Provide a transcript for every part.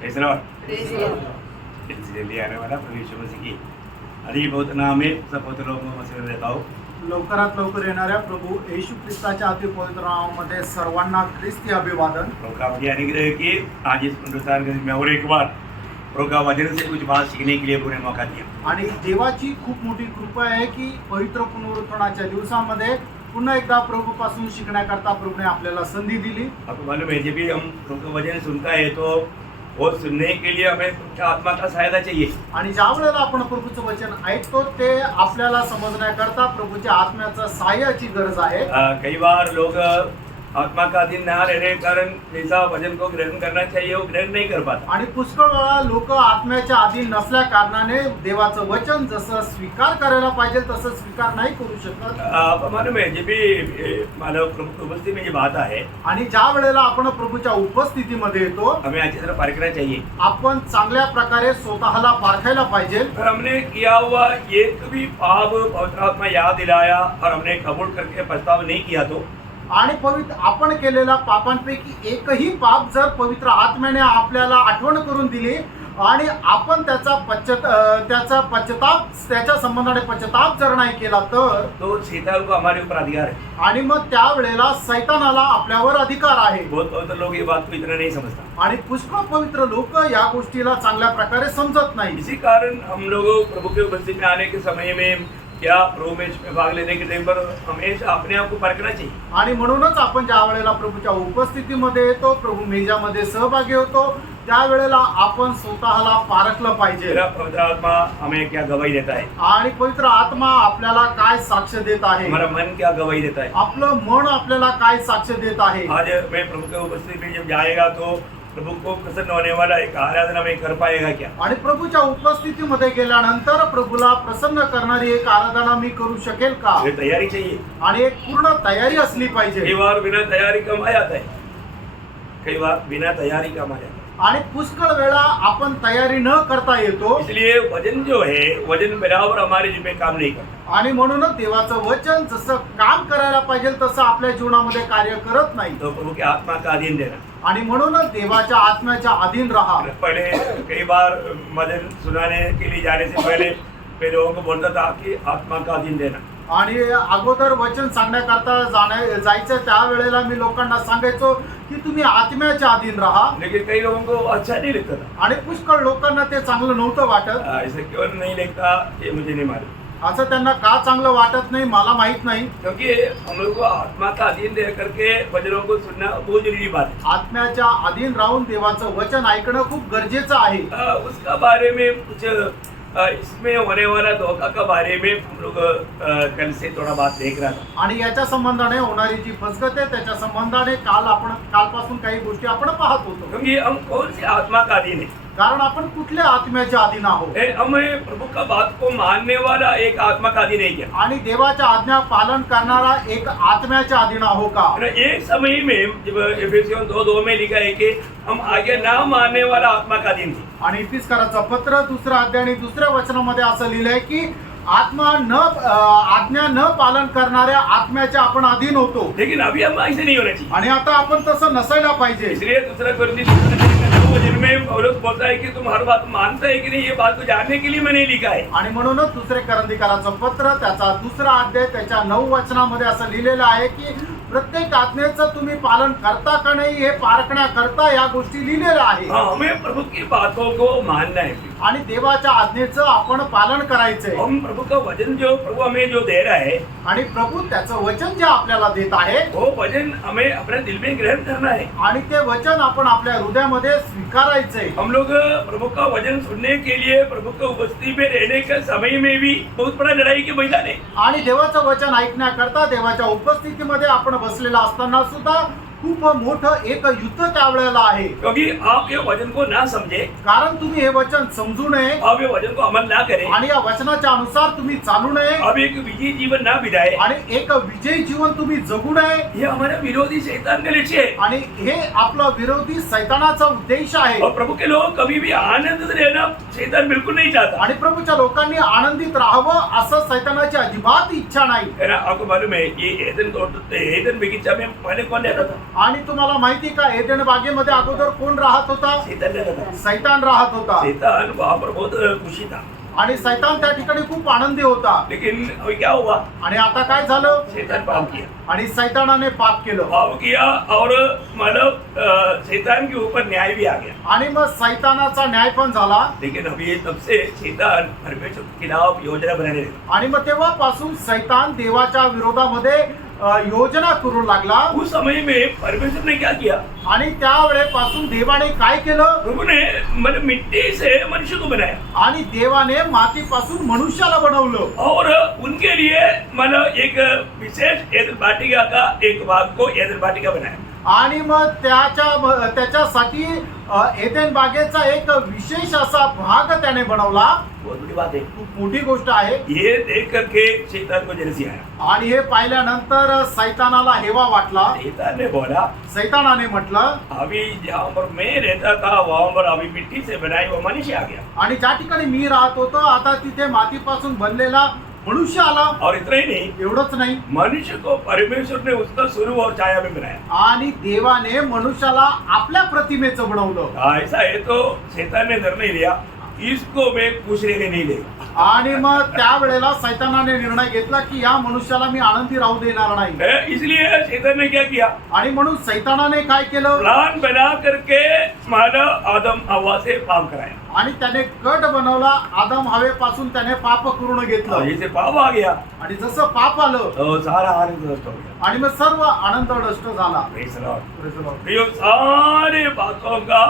Praise the Lord. Praise the Lord. जल्दी आने वाला प्रभु यीशु मसीह की अधिक बहुत नाम है सब पवित्र लोगों को मसीह देता हूँ। लवकरात लवकर येणाऱ्या प्रभु येशू ख्रिस्ताच्या अति पवित्र नावामध्ये सर्वांना ख्रिस्ती अभिवादन। प्रभु का मुझे अनुग्रह कि आज इस पुनरुत्थान के दिन में और एक बार प्रभु का वचन से कुछ बात सीखने के लिए पूरे मौका दिया। आणि देवाची खूप मोठी कृपा आहे की पवित्र पुनरुत्थानाच्या दिवसामध्ये पुन्हा एकदा प्रभूपासून शिकण्याकरता प्रभूने आपल्याला संधी दिली। आपको मालूम है जब भी हम प्रभु का वचन सुनता है तो वो सुनने के लिए हमें प्रभु आत्मा का सहायता चाहिए। आणि ज्या वेळेला आपण प्रभूचं वचन ऐकतो ते आपल्याला समजण्याकरता प्रभूच्या आत्म्याचं सहाय्याची गरज आहे। कई बार लोग आत्मा का अधीन ना रहने के कारण जैसा वचन को ग्रहण करना चाहिए वो ग्रहण नहीं कर पाता। आणि पुष्कळ वेळा लोक आत्म्याच्या अधीन नसल्या कारणाने देवाचं वचन जसं स्वीकार करायला पाहिजे तसं स्वीकार नाही करू शकत। आप मालूम है जब भी मानव प्रभु की उपस्थिति में जब आता है आणि ज्या वेळेला आपण प्रभूच्या उपस्थितीमध्ये येतो हमें अच्छी तरह परखना चाहिए। आपण चांगल्या प्रकारे स्वतःला पारखायला पाहिजे। अगर हमने किया हुआ एक भी पाप पवित्र आत्मा याद दिलाया और हमने कबूल करके पछतावा नहीं किया तो आणि पवित्र आपण केलेल्या पापांपैकी एकही पाप जर पवित्र आत्म्याने आपल्याला आठवण करून दिली आणि आपण त्याचा संबंधाने पश्चाताप जर नाही केला तर तो शैतान को हमारे ऊपर अधिकार है। आणि मग त्यावेळेला सैतानाला आपल्यावर अधिकार आहे। बहुत पवित्र लोग ये बात को इतना नहीं समझता। आणि पुष्कळ पवित्र लोक या गोष्टीला चांगल्या प्रकारे समजत नाही। इसी कारण हम लोग प्रभु के उपस्थिति में आने के समय में क्या प्रभु में भाग लेने के टाइम पर हमेशा अपने आप को परखना चाहिए। आणि म्हणूनच आपण ज्या वेळेला प्रभूच्या उपस्थितीमध्ये येतो प्रभू मेजामध्ये सहभागी होतो त्यावेळेला आपण स्वतःला पारखलं पाहिजे। मेरा पवित्र आत्मा हमें क्या गवाही देता है, आणि पवित्र आत्मा आपल्याला काय साक्ष देत आहे, हमारा मन क्या गवाही देता है, आपलं मन आपल्याला काय साक्ष देत आहे। आज मैं प्रभु के उपस्थिति में जब जाएगा तो प्रभु को प्रसन्न होने वाला एक आराधना में कर पाएगा क्या। आणि प्रभूच्या उपस्थितीमध्ये गेल्यानंतर प्रभूला प्रसन्न करणारी एक आराधना मी करू शकेल का। ये तैयारी चाहिए। आणि एक पूर्ण तयारी असली पाहिजे। कई बार बिना तैयारी कमाया जाता है, कई बार बिना तैयारी कमाया जाता है। आणि पुष्कळ वेळा आपण तयारी न करता येतो। इसलिए वचन जो है वचन बराबर हमारे जीवन में काम नहीं करता। आणि म्हणूनच देवाचं वचन जसं काम करायला पाहिजे तसं आपल्या जीवनामध्ये कार्य करत नाही। तो प्रभु के आत्मा का अधीन देना। आणि म्हणूनच देवाच्या आत्म्याच्या अधीन राहा। पहले कई बार वचन सुनाने के लिए जाने से पहले मैं लोगों को बोलता था कि आत्मा का अधीन देना। आणि अगोदर वचन सांगण्याकरता जायचं त्यावेळेला मी लोकांना सांगायचो की तुम्ही आत्म्याच्या अधीन राहा। लेकिन कई लोगों को अच्छा नहीं लगता था। आणि पुष्कळ लोकांना ते चांगलं नव्हतं वाटत। ऐसे क्यों नहीं लगता ये मुझे नहीं मालूम। असं त्यांना का चांगलं वाटत नाही मला माहित नाही। क्योंकि हम लोग को आत्मा का अधीन दे करके वचनों को सुनना बहुत जरूरी बात है। आत्म्याच्या अधीन राहून देवाचं वचन ऐकणं खूप गरजेचं आहे। उसका बारे में कुछ इसमें होने वाला धोखा का बारे में हम लोग कल से थोड़ा बात देख रहा था। आणि याच्या संबंधाने होणारी जी फसगत आहे त्याच्या संबंधाने कालपासून काही गोष्टी आपण पाहत होतो। क्योंकि हम कौन सी आत्मा का अधीन है, कारण आपण कुठल्या आत्म्याच्या अधीन आहोत। हमें प्रभु का बात को मानने वाला एक आत्मा का अधीन है क्या, आणि देवाच्या आज्ञा पालन करणारा एक आत्म्याच्या अधीन आहो का। एक समय में जब एफेसियों 2:2 में लिखा है कि हम आज्ञा ना मानने वाला आत्मा का अधीन थे। आणि इफिसकाराचं पत्र 2 अध्याय आणि 2 वचनामध्ये असं लिहिलंय की आज्ञा न पालन करणाऱ्या आत्म्याच्या आपण अधीन होतो। लेकिन अभी हम ऐसे नहीं होना चाहिए। आणि आता आपण तसं नसायला पाहिजे। इसलिए दूसरा जिनमें पौलुस बोलता है कि तुम हर बात मानते है कि नहीं, ये बात को जानने के लिए मैंने लिखा है। आणि म्हणूनच 2 करंदीकाराचं पत्र त्याचा 2 अध्याय त्याच्या 9 वचनामध्ये असं लिहिलेलं आहे की प्रत्येक आज्ञेचं तुम्ही पालन करता का नाही हे पारखण्याकरता या गोष्टी लिहिलेल्या आहेत। हमें प्रभु की बातों को मानना है आणि देवाच्या आज्ञेचं आपण पालन करायचंय। हम प्रभु का वचन जो प्रभु हमें जो दे रहा है आणि प्रभु त्याचं वचन जे आपल्याला देत आहे वो वचन हमें अपने दिल में ग्रहण करना है आणि ते वचन आपण आपल्या हृदयामध्ये स्वीकारायचंय। हम लोग प्रभु का वचन सुनने के लिए प्रभु की उपस्थिति में रहने के समय में भी बहुत बड़ा लड़ाई के मैदान है। आणि देवाचं वचन ऐकण्याकरता देवाच्या उपस्थितीमध्ये आपण बसलेला असताना सुद्धा खूप मोठं एक युद्ध त्यावेळेला आहे। क्योंकि आप ये वचन को ना समझे, कारण तुम्ही हे वचन समजू नये, आप ये वचन को अमल ना करें आणि या वचनाच्या अनुसार तुम्ही चालू नये, आप एक विजयी जीवन ना बिताए आणि एक विजयी जीवन तुम्ही जगू नये। ये हमारा विरोधी शैतान का लक्ष्य है आणि हे आपला विरोधी शैतानाचा उद्देश आहे। और प्रभु के लोग कभी भी आनंदित रहना शैतान बिल्कुल नहीं चाहता। आणि प्रभूच्या लोकांनी आनंदित राहावं असं शैतानाची अजिबात इच्छा नाही। आपको मालूम है ये एदन बगीचा में पहले कौन रहता था? आणि तुम्हाला माहिती का एदेन बागेमध्ये अगोदर कोण राहत होता? शैतान रहता था। सैतान राहत होता शैतान वहां पर बहुत खुशी था, आणि सैतान त्या ठिकाणी खूप आनंदी होता. लेकिन अभी क्या हुआ? आणि आता काय झालं? शैतान पाप किया, आणि सैतानाने पाप केलं पाप किया और मतलब शैतान के ऊपर न्याय भी आ गया। आणि मग सैतानाचा न्याय पण झाला. लेकिन अभी तब से शैतान परमेश्वर के खिलाफ योजना बनाने लगा। आणि मग तेव्हापासून सैतान देवाच्या विरोधामध्ये योजना करू लागला. उस समय में परमेश्वर ने क्या किया? आणि त्यावेळेपासून देवाने काय केलं? प्रभु ने मतलब मिट्टी से मनुष्य को बनाया आणि देवाने मातीपासून मनुष्याला बनवलं और उनके लिए मतलब एक विशेष एदन वाटिका का एक भाग को एदन वाटिका बनाया। आणि मग त्याच्यासाठी एदेन बागेचा एक विशेष असा भाग त्याने बनवला. बहुत बड़ी बात है। खूप मोठी गोष्ट आहे. ये देख करके शैतान को जेलसी आया। आणि हे पाहिल्यानंतर सैतानाला हेवा वाटला. शैतान ने बोला, सैतानाने म्हटलं, अभी जहाँ पर मैं रहता था वहां पर अभी मिट्टी से बनाई हुआ मनुष्य आ गया, आणि ज्या ठिकाणी मी राहत होतो आता तिथे मातीपासून बनलेला मनुष्य आला. और इतना ही नहीं, एवढंच नाही, मनुष्य को परमेश्वर ने उसका स्वरूप और छाया में बनाया। आणि देवाने मनुष्याला आपल्या प्रतिमेचं बनवलं. ऐसा है तो शैतान ने निर्णय लिया, इसको मैं खुश रहने नहीं देगा। आणि मग त्यावेळेला सैतानाने निर्णय घेतला की या मनुष्याला मी आनंदी राहू देणार नाही. इसलिए शैतान ने क्या किया? आणि म्हणून सैतानाने काय केलं? प्लान बना करके मानव आदम हवा से पाप कराया, आणि त्याने गट बनवला. आदम हवेपासून त्याने पाप करून और घेतलं. जैसे पाप आ गया आणि जसं पाप आलं तो सारा आनंद नष्ट हो गया। आणि मग सर्व आनंद नष्ट झाला. Praise the Lord। Praise the Lord. प्रियो, सारे बातों का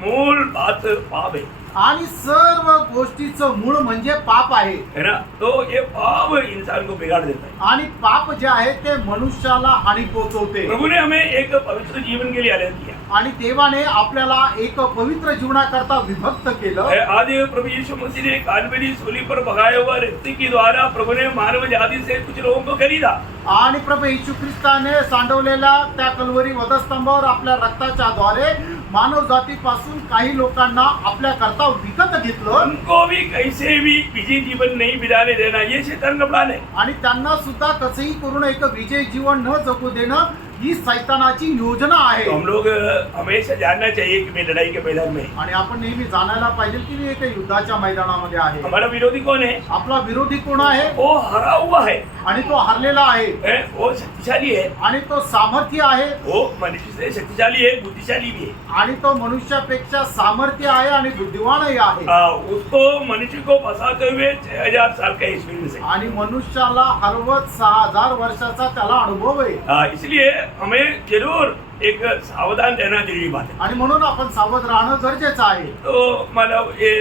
मूल बात पाप है आणि सर्व गोष्टीचं मूळ म्हणजे पाप आहे. है ना? तो ये पाप इंसान को बिगाड़ देता है। आणि पाप जे आहे ते मनुष्याला हानी पोहोचवते. प्रभु ने हमें एक पवित्र जीवन के लिए आलेख किया आणि देवाने आपल्याला एक पवित्र जीवनाकरता विभक्त केलं. आज प्रभु यीशु मसीह ने कालवरी सूली पर बगाया हुआ रक्त के द्वारा प्रभु ने मानव जाति से कुछ लोगों को खरीदा। आणि प्रभू येशू ख्रिस्ताने सांडवलेल्या त्या कल्वरी वधस्तंभावर आपल्या रक्ताच्या द्वारे मानव जातीपासून काही लोकांना आपल्या करता विकत घेतलं. उनको भी कैसे भी विजय जीवन नहीं बिताने देना, ये शैतान का प्लान है। आणि त्यांना सुद्धा कसंही करून एक विजय जीवन न जगू देणं ही सैतानाची योजना आहे. तो हम लोग हमेशा जानना चाहिए कि मैं लड़ाई के मैदान में हूं। आणि आपण नेहमी जाणायला पाहिजे की मी एका युद्धाच्या मैदानामध्ये आहे. हमारा विरोधी कौन है? आपला विरोधी कोण आहे? वो हरा हुआ है, आणि तो हरलेला आहे. वो शक्तिशाली है, आणि तो सामर्थ्य आहे. वो मनुष्य से शक्तिशाली है, बुद्धिशाली भी है। आणि तो मनुष्यापेक्षा सामर्थ्य आहे आणि बुद्धिवानही आहे. उसको मनुष्य को फंसाते हुए 6000 साल का एक्सपीरियंस है। आणि मनुष्याला हरवत 6000 वर्षाचा त्याला अनुभव आहे. इसलिए हमें जरूर एक सावधान रहना जरूरी बात है। आणि म्हणून आपण सावध राहणं गरजेचं आहे. तो मतलब ये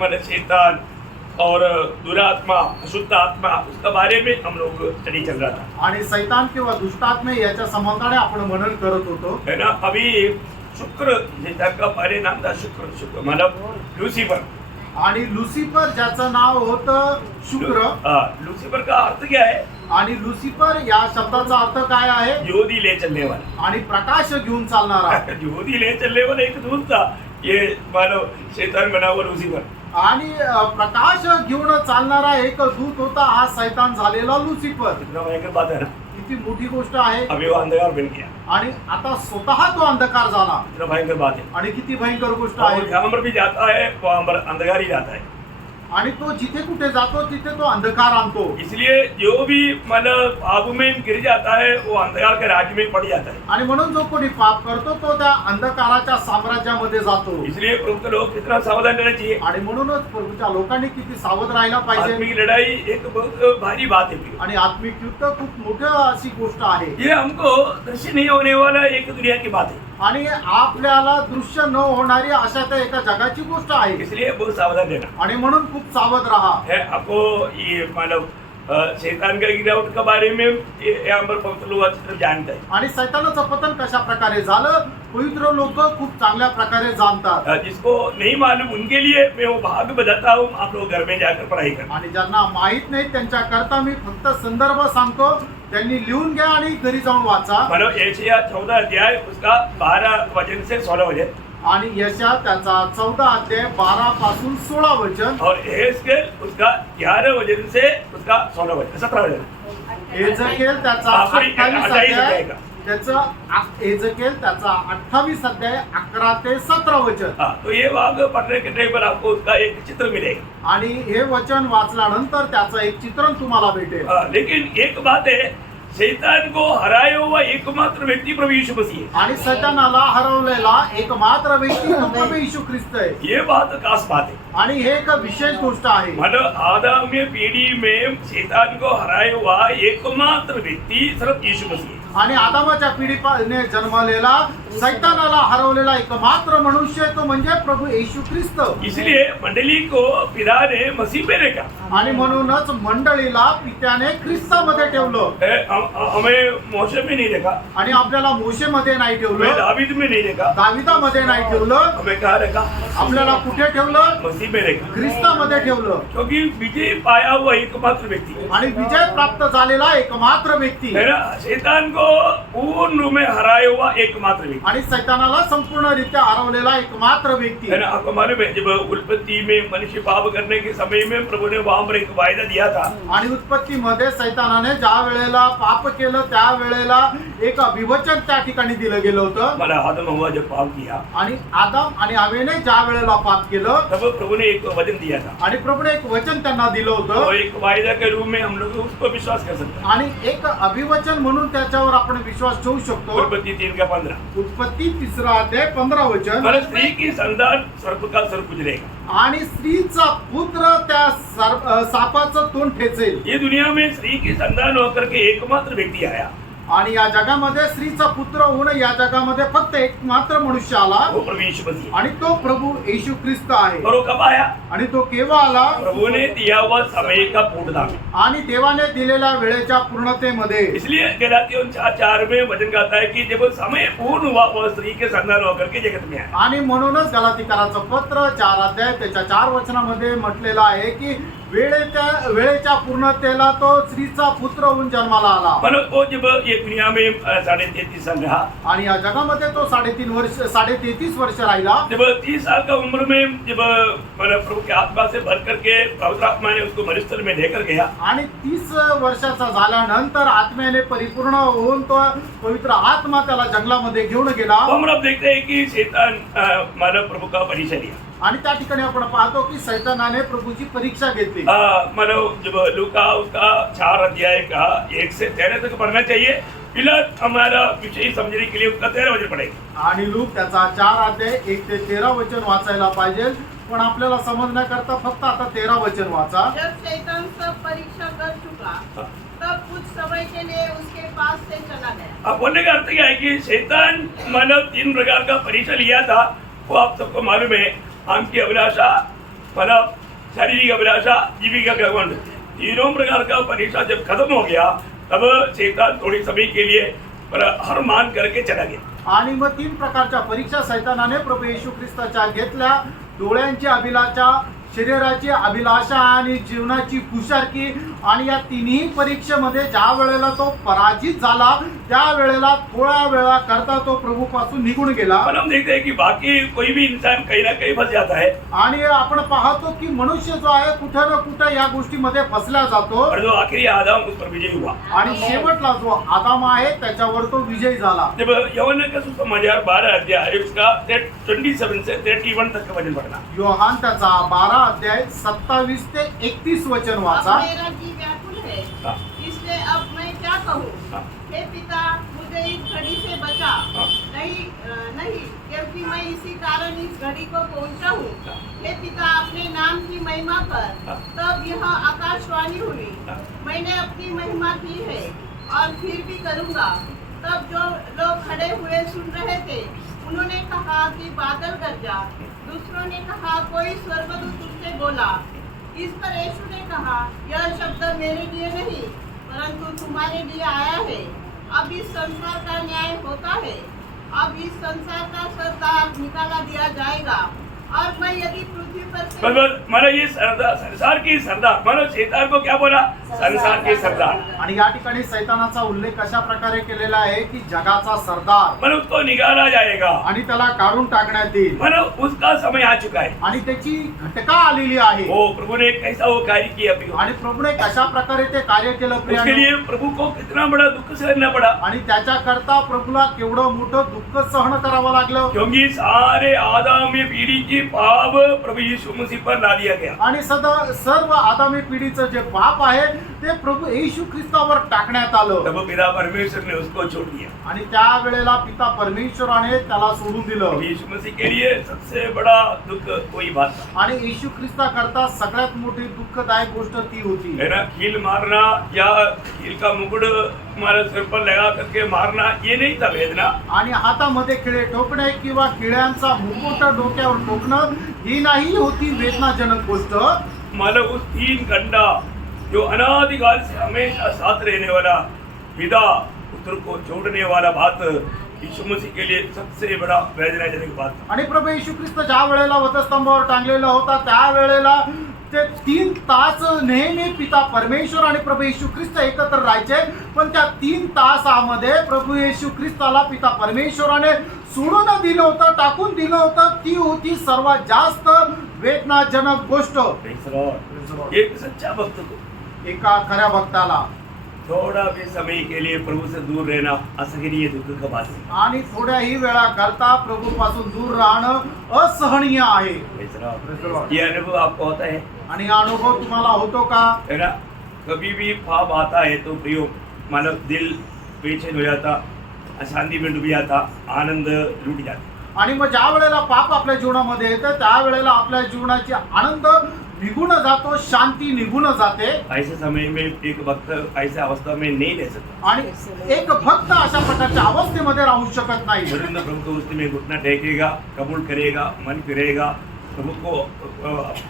मतलब शैतान और दुरात्मा, अशुद्ध आत्मा, उसका बारे में हम लोग स्टडी चल रहा था। आणि सैतान किंवा दुष्टात्मे याच्या संबंधाने आपण मनन करत होतो. है ना? अभी शुक्र, शैतान का पहले नाम था शुक्र मतलब लूसीफर। आणि लुसिफर ज्याचं नाव होतं शुक्र. लूसीफर का अर्थ क्या है? आणि लुसिफर या शब्दाचा अर्थ काय आहे? ज्योति ले चलने वाला। आणि प्रकाश घेऊन चालणारा. ज्योति ले चलने वाला एक दूत था, ये मानो शैतान बना हुआ लूसीफर। आणि प्रकाश घेऊन चालणारा एक दूत होता हा सैतान झालेला लुसिफर. कितना भयंकर बात है ना? किती मोठी गोष्ट आहे. अभी वो अंधकार बन गया, आणि आता स्वतः तो अंधकार झाला. कितना भयंकर बात है। आणि किती भयंकर गोष्ट और आहे. जहाँ पर भी जाता है वहाँ पर अंधकार ही जाता है। आणि तो जिथे कुठे जातो तिथे तो अंधकार आणतो. इसलिए जो भी मतलब पाप में गिर जाता है वो अंधकार के राज्य में पड़ जाता है। आणि म्हणून जो कोणी पाप करतो तो त्या अंधकाराच्या साम्राज्यामध्ये जातो. इसलिए प्रभु के लोग कितना सावधान रहना चाहिए। आणि म्हणूनच प्रभूच्या लोकांनी किती सावध राहायला पाहिजे. आत्मिक लड़ाई एक बहुत भारी बात है। आणि आत्मिक युद्ध खूप मोठी अशी गोष्ट आहे. ये हमको दृश्य नहीं होने वाला एक दुनिया की बात है। आणि आपल्याला दृश्य न होणारी अशा त्या एका जगाची गोष्ट आहे. इसलिए बहुत सावधान रहना आणि म्हणून खूप सावध राहा. है। आपको ये मतलब शैतान का गिरावट के बारे में यहाँ पर पवित्र लोग अच्छी तरह जानते हैं। आणि सैतानाचं पतन कशा प्रकारे झालं पवित्र लोक खूप चांगल्या प्रकारे जाणतात. जिसको नहीं मालूम उनके लिए मैं वो भाग बताता हूँ, आप लोग घर में जाकर पढ़ाई करना। आणि ज्यांना माहित नाही त्यांच्या करता मी फक्त संदर्भ सांगतो, त्यांनी लिहून घ्या आणि घरी जाऊन वाचा. मतलब यशायाह 14 अध्याय उसका 12 वचन से 16 वचन, आणि यशा त्याचा 14 अध्याय 12 पासून 16 वचन, और एहेजकेल उसका 11 वचन से उसका 16 वचन, 17 वचन, एजेकिएल त्याचा सॉरी 28 28 अध्याय अध्याय का त्याचं एजकेल त्याचा 28 अध्याय 11 ते 17 वचन. हाँ, तो ये भाग पढ़ने के टाइम पर आपको उसका एक चित्र मिलेगा. आणि हे वचन वाचल्यानंतर त्याचं एक चित्रण तुम्हाला भेटेल. हाँ, लेकिन एक बात है, शैतान को हराया हुआ एकमात्र व्यक्ती प्रभु यीशु मसीह है. आणि सैतानाला हरवलेला एकमात्र व्यक्ती तो प्रभू येशू ख्रिस्त आहे. ये बात खास बात है. आणि हे एक विशेष गोष्ट आहे. मतलब आदम पीढ़ी में शैतान को हराया हुआ एकमात्र व्यक्ति सिर्फ यीशु मसीह है. आणि आदामाच्या पिढीने जन्मलेला सैतानाला हरवलेला एकमात्र मनुष्य तो म्हणजे प्रभू येशू ख्रिस्त. इसलिए मंडली को पिता ने मसीह में रखा. आणि म्हणूनच मंडळीला पित्याने ख्रिस्तामध्ये ठेवलं. हमें मोशे में नहीं रखा, आणि आपल्याला मोशेमध्ये नाही हमें ठेवलं, दावीद में नहीं रखा, दाविदामध्ये नाही ठेवलं, हमें कहाँ रखा? आपल्याला कुठे ठेवलं? मसीह में रखा. ख्रिस्तामध्ये ठेवलं. क्योंकि विजय पाया हुआ एकमात्र व्यक्ति आणि विजय प्राप्त झालेला एकमात्र व्यक्ति है ना. शैतान को पूर्ण रूप में हराया हुआ एकमात्र व्यक्ति आणि सैतानाला संपूर्णरित्या हरवलेला एकमात्र व्यक्ति है ना. आपको मालूम है, जब उत्पत्ति में मनुष्य पाप करने के समय में प्रभु ने वहां पर एक वायदा दिया था. आणि उत्पत्तीमध्ये सैतानाने ज्या वेळेला पाप केलं त्या वेळेला एक अभिवचन त्या ठिकाणी दिलं गेलं होतं. मला आदम हवा जब पाप किया, आणि आदम आणि हवेने ज्या वेळेला पाप केलं तब प्रभु ने एक वचन दिया था. आणि प्रभूने एक वचन त्यांना दिलं तो होतं. एक वायदा के रूप में हम लोग उस पर विश्वास कर सकते हैं. आणि एक अभिवचन म्हणून त्याच्यावर आपण विश्वास ठेवू शकतो. उत्पत्ति 3:15. उत्पत्ती 3 अध्याय 15 वचन. मतलब स्त्री की संतान सर्प का सर गुजरेगा. आणि स्त्रीचा पुत्र त्या सापाचं तोंड ठेचेल. ये दुनिया में स्त्री की संतान होकर के एकमात्र व्यक्ति आया, आणि या जगामध्ये स्त्रीचा पुत्र होऊन या जगामध्ये फक्त एक मात्र मनुष्य आला वो प्रभु यीशु मसीह. आणि तो प्रभू येशू ख्रिस्त आहे. और वो कब आया? आणि तो केव्हा आला? प्रभु ने दिया हुआ समय का पूर्णता में. आणि देवाने दिलेल्या वेळेच्या पूर्णतेमध्ये. इसलिए गलातियों 4:4 में वचन कहता है कि जब समय पूर्ण हुआ वह स्त्री के संतान होकर के जगत में आया. आणि म्हणूनच गलातीकराचं पत्र 4 अध्याय त्याच्या 4 वचनामध्ये म्हटलेलं आहे की वेळेच्या पूर्णतेला तो स्त्रीचा पुत्र होऊन जन्माला आला. मतलब वो जब ये दुनिया में 33.5 साल रहा, आणि या जगामध्ये तो 33 वर्ष राहिला. जब 30 साल का उम्र में जब मतलब प्रभु के आत्मा से भर करके पवित्र आत्मा ने उसको मरुस्थल में लेकर गया. आणि 30 वर्षाचा झाल्यानंतर आत्म्याने परिपूर्ण होऊन तो पवित्र आत्मा त्याला जंगलामध्ये घेऊन गेला. तो हम लोग देखते हैं कि शैतान मानव प्रभु का परिचय लिया. आणि त्या ठिकाणी आपण पाहतो की सैतानाने प्रभूची परीक्षा घेतली. मानव जब लूका उसका 4 अध्याय का 1 से 13 तक पढ़ना चाहिए. फिलहाल हमारा विषय समझने के लिए उसका 13 वचन पढ़ेगा. आणि लूक त्याचा 4 अध्याय 1 ते 13 वचन वाचायला पाहिजे, पण आपल्याला समजण्याकरता फक्त आता 13 वचन वाचा. जब शैतान सब परीक्षा कर चुका तब कुछ समय के लिए उसके पास से चला गया. अब बोलने का अर्थ क्या है कि शैतान मानव 3 प्रकार का परीक्षा लिया था. वो आप सबको मालूम है. आम की अभिलाषा, मतलब शारीरिक अभिलाषा, जीविका का घमंड, तीनों प्रकार का परीक्षा जब खत्म हो गया तब शैतान थोड़ी समय के लिए हर मान करके चला गया. आणि मग 3 प्रकारच्या परीक्षा सैतानाने प्रभू येशू ख्रिस्ताच्या घेतल्या. डोळ्यांची अभिलाषा, शरीराची अभिलाषा आणि जीवनाची कुशारकी. आणि या तिन्ही परीक्षेमध्ये ज्या वेळेला तो पराजित झाला त्या वेळेला थोड्या वेळा करता तो प्रभू पासून निघून गेला. पण हम देखते हैं कि बाकी कोई भी इंसान कहीं ना कहीं फंस जाता है. आणि आपण पाहतो की मनुष्य जो आहे कुठे ना कुठे या गोष्टीमध्ये फसला जातो. और जो आखिरी आदम उस पर विजय हुआ. आणि शेवटला जो आदम आहे त्याच्यावर तो विजयी झाला. जब यौवन का सुसमाचार 12 अध्याय उसका 27 से 31 तक का वचन पढ़ना. योहान त्याचा 12 अध्याय 27 ते 31 वचन वाचा. अब मेरा जी व्याकुल है, हाँ. इसलिए अब मैं क्या कहूँ? हाँ. हे पिता, मुझे इस घड़ी से बचा. हाँ. नहीं, क्योंकि मैं इसी कारण इस घड़ी को पहुँचा हूँ. हाँ. हे पिता, अपने नाम की महिमा कर. हाँ. तब यह आकाशवाणी हुई. हाँ. मैंने अपनी महिमा की है और फिर भी करूँगा. तब जो लोग खड़े हुए सुन रहे थे उन्होंने कहा कि बादल गरजा. दूसरों ने कहा कोई स्वर्गदूत उससे बोला. इस पर यीशु ने कहा, यह शब्द मेरे लिए नहीं परंतु तुम्हारे लिए आया है. अब इस संसार का न्याय होता है. अब इस संसार का सरदार निकाला दिया जाएगा. और मैं यदि पृथ्वी पर से बस मला ये सरदार संसार की सरदार मला शैतान को क्या बोला संसार के सरदार आणि या ठिकाणी सैतानाचा उल्लेख अशा प्रकारे केलेला आहे की जगाचा सरदार मन उसको निकाला जाएगा आणि त्याला काढून टाकण्यात येईल मन उसका समय आ चुका है आणि त्याची घटका आलेली आहे वो प्रभु ने कैसा वो कार्य किया प्रियो आणि प्रभूने कशा प्रकारे ते कार्य केलं उसके प्रियानो लिए प्रभु को कितना बड़ा दुख सहना पड़ा आणि त्याच्याकरता प्रभूला केवढं मोठं दुःख सहन करावं लागलं क्योंकि सारे आदमी पीढ़ी की पाप प्रभु यीशु मसीह पर ला दिया गया आणि सर्व आगामी पिढीचं जे पाप आहे ते प्रभू येशू ख्रिस्तावर टाकण्यात आलं तब पिता परमेश्वर ने उसको छोड़ दिया आणि त्या वेळेला पिता परमेश्वराने त्याला सोडून दिलं प्रभु यीशु मसीह के लिए सबसे बड़ा दुख वही बात था आणि येशू ख्रिस्ता करता सगळ्यात मोठी दुःखदायक गोष्ट ती होती है ना कील मारना या कील का मुकुट हमारे सिर पर लगा करके मारना ये नहीं था वेदना आणि हातामध्ये खिळे ठोकणे किंवा किड्यांचा मुकुट डोक्यावर ठोकणं ही नाही होती वेदनाजनक गोष्ट मतलब उस 3 घंटा जो अनादिकाल से हमेशा साथ रहने वाला पिता पुत्र को छोड़ने वाला बात यीशु मसीह के लिए सबसे बड़ा वेदनाजनक बात था आणि प्रभू येशू ख्रिस्त ज्या वेळेला वधस्तंभावर टांगलेला होता त्या वेळेला ते 3 तास नेहमी पिता परमेश्वर आणि प्रभू येशू ख्रिस्त एकत्र राहायचे पण त्या 3 तासामध्ये प्रभू येशू ख्रिस्ताला पिता परमेश्वराने सोडून दिलं होतं टाकून दिलं होतं ती होती सर्वात जास्त वेदनाजनक गोष्ट Praise the Lord. एक सच्चा भक्त को एका खऱ्या भक्ताला थोड़ा भी समय के लिए प्रभु से दूर रहना असहनीय दुख का बात है आणि थोड्याही वेळा करता प्रभू पासून दूर राहणं असहनीय आहे Praise the Lord. ये अनुभव आपको होता है आणि हा अनुभव तुम्हाला होतो का है ना कभी भी पाप आता है तो प्रियो मानव दिल बेचैन हो जाता अशांति में डूब जाता आनंद लूट जाता आणि मग ज्या वेळेला पाप आपल्या जीवनामध्ये येतं त्या वेळेला आपल्या जीवनाची आनंद निघून जातो शांती निघून जाते ऐसे समय में एक भक्त ऐसे अवस्था में नहीं रह सकता आणि एक भक्त अशा प्रकारच्या अवस्थेमध्ये राहू शकत नाही तुरंत प्रभु को उस में घुटना टेकेगा कबूल करेगा मन फिरेगा प्रभु को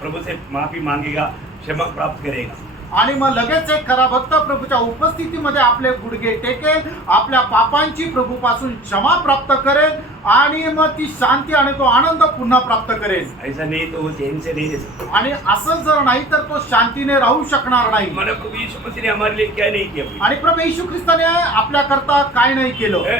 प्रभु से माफी मांगेगा क्षमा प्राप्त करेगा आणि मग लगेच एक खरा भक्त प्रभूच्या उपस्थितीमध्ये आपले गुडघे टेकेल आपल्या पापांची प्रभूपासून क्षमा प्राप्त करेल आणि मग ती शांती आणि तो आनंद पुन्हा प्राप्त करेल ऐसा नहीं तो वो चैन से नहीं रह सकता आणि असं जर नाही तर तो शांतीने राहू शकणार नाही माना प्रभु यीशु मसीह ने हमारे लिए क्या नहीं किया आणि प्रभू येशू ख्रिस्ताने आपल्या करता काय नाही केलं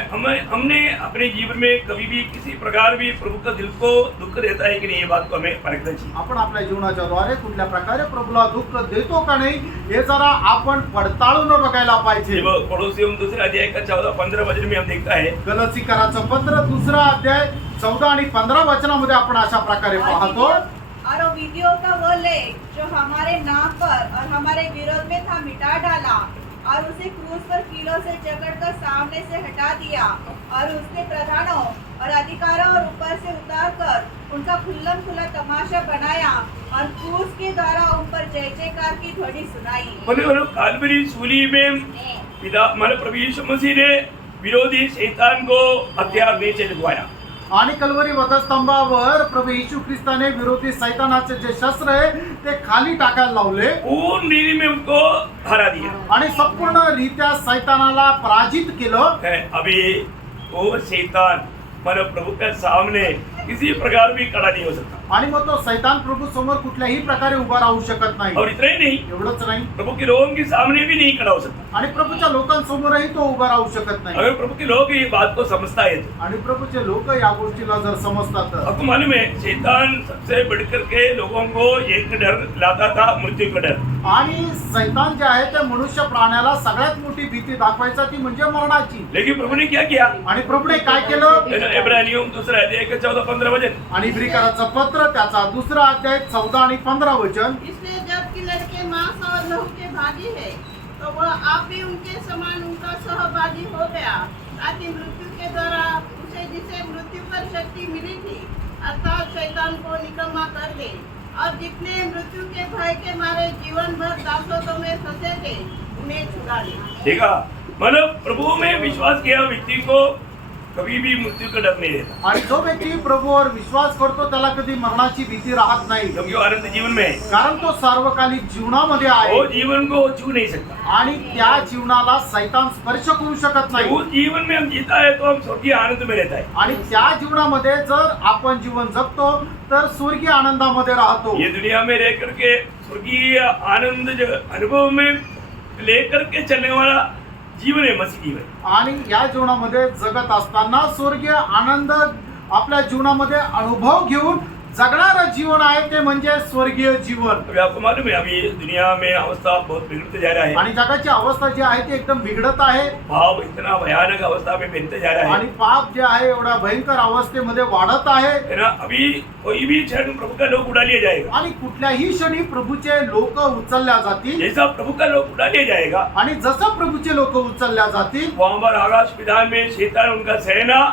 हमने अपने जीवन में कभी भी किसी प्रकार भी प्रभु का दिल को दुख देता है कि नहीं ये बात को हमें परखना चाहिए आपण आपल्या जीवनाच्या द्वारे कुठल्या प्रकारे प्रभूला दुःख देतो का नाही हे जरा आपण पडताळून बघायला पाहिजे जब पड़ोसियों में दूसरे अध्याय का 14-15 वचन में हम देखता है गलतीकराचं पत्र 2 अध्याय 14 आणि 15 वचनामध्ये आपण अशा प्रकारे पाहतो और विधियों का वो लेख जो हमारे नाम पर और हमारे विरोध में था मिटा डाला और उसे क्रूस पर कीलों से जकड़कर सामने से हटा दिया और उसने प्रधानों और अधिकारों और ऊपर से उतारकर उनका खुल्लम खुला तमाशा बनाया और क्रूस के द्वारा उन पर जय जयकार की ध्वनि सुनाई बोले काल्वरी सूली में पिता मतलब प्रभु यीशु मसीह ने विरोधी शैतान को हथियार नीचे लगवाया आणि कल्वरी वधस्तंभावर प्रभू येशू ख्रिस्ताने विरोधी सैतानाचे जे शस्त्र आहे ते खाली टाकायला लावले पूर्ण रीति में उनको हरा दिया आणि संपूर्ण रीत्या सैतानाला पराजित केलं है अभी वो शैतान मतलब प्रभु के सामने किसी प्रकार भी खड़ा नहीं हो सकता आणि मग तो सैतान प्रभू समोर कुठल्याही प्रकारे उभा राहू शकत नाही और इतना ही नहीं एवढंच नाही प्रभु के लोगों के सामने भी नहीं खड़ा हो सकता आणि प्रभूच्या लोकांसमोरही तो उभा राहू शकत नाही अगर प्रभु के लोग ये बात को समझता है तो आणि प्रभूचे लोक या गोष्टीला जर समजतात तर आपको मालूम है शैतान सबसे बढ़कर के लोगों को एक डर लाता था मृत्यू का डर आणि सैतान जे आहे ते मनुष्य प्राण्याला सगळ्यात मोठी भीती दाखवायचा ती म्हणजे मरणाची लेकिन प्रभु ने क्या किया आणि प्रभूने काय केलं इब्रानियों 2 अध्याय का 14-15 वचन आणि इब्रिकराचं पत्र त्याचा 2 अध्याय 14 आणि 15 वचन इसलिए जबकि लड़के मांस और लहू के भागी है तो वह आप भी उनके समान उनका सहभागी हो गया ताकि मृत्यु के द्वारा उसे जिसे मृत्यु पर शक्ति मिली थी अर्थात शैतान को निकम्मा कर दे और जितने मृत्यु के भय के मारे जीवन भर दासों में फंसे थे उन्हें छुड़ा ले देखा मतलब प्रभु में विश्वास किया व्यक्ति को कभी भी मृत्यु का डर नहीं रहता, आणि जो व्यक्ती प्रभूवर विश्वास करतो त्याला कधी मरणाची भीती राहत नाही, क्योंकि वो आनंद जीवन में है। कारण तो सार्वकालिक जीवनामध्ये वो आहे जीवन को छू नहीं सकता। आणि त्या जीवनाला सैतान स्पर्श करू शकत नाही। उस जीवन में हम जीता है तो हम स्वर्गीय आनंद में रहता है। आणि त्या जीवनामध्ये जर आपण जीवन जगतो तर स्वर्गीय आनंदामध्ये राहतो। ये दुनिया में रह करके स्वर्गीय आनंद जो अनुभव में लेकर के चलने वाला जीवन है मसीह जीवन। आणि या जीवनामध्ये जगत असताना स्वर्गीय आनंद आपल्या जीवनामध्ये अनुभव घेऊन जगणारं जीवन आहे ते म्हणजे स्वर्गीय जीवन। अभी आपको मालूम है अभी दुनिया में अवस्था बहुत बिगड़ते जा रहा है, आणि जगाची अवस्था जी आहे ती एकदम बिघडत आहे भाव इतना भयानक अवस्था में बनते जा रहा आणि है, पाप जे आहे एवढा भयंकर अवस्थेमध्ये वाढत आहे है ना। अभी कोई भी क्षण प्रभु का लोक उड़ा लिया जाएगा, आणि कुठल्याही क्षणी प्रभूचे लोक उचलल्या जातील जैसा प्रभु का लोक उड़ा लिया जाएगा आणि जसं प्रभूचे लोक उचलल्या जातील वहां पर आकाश विधान में शैतान उनका सेना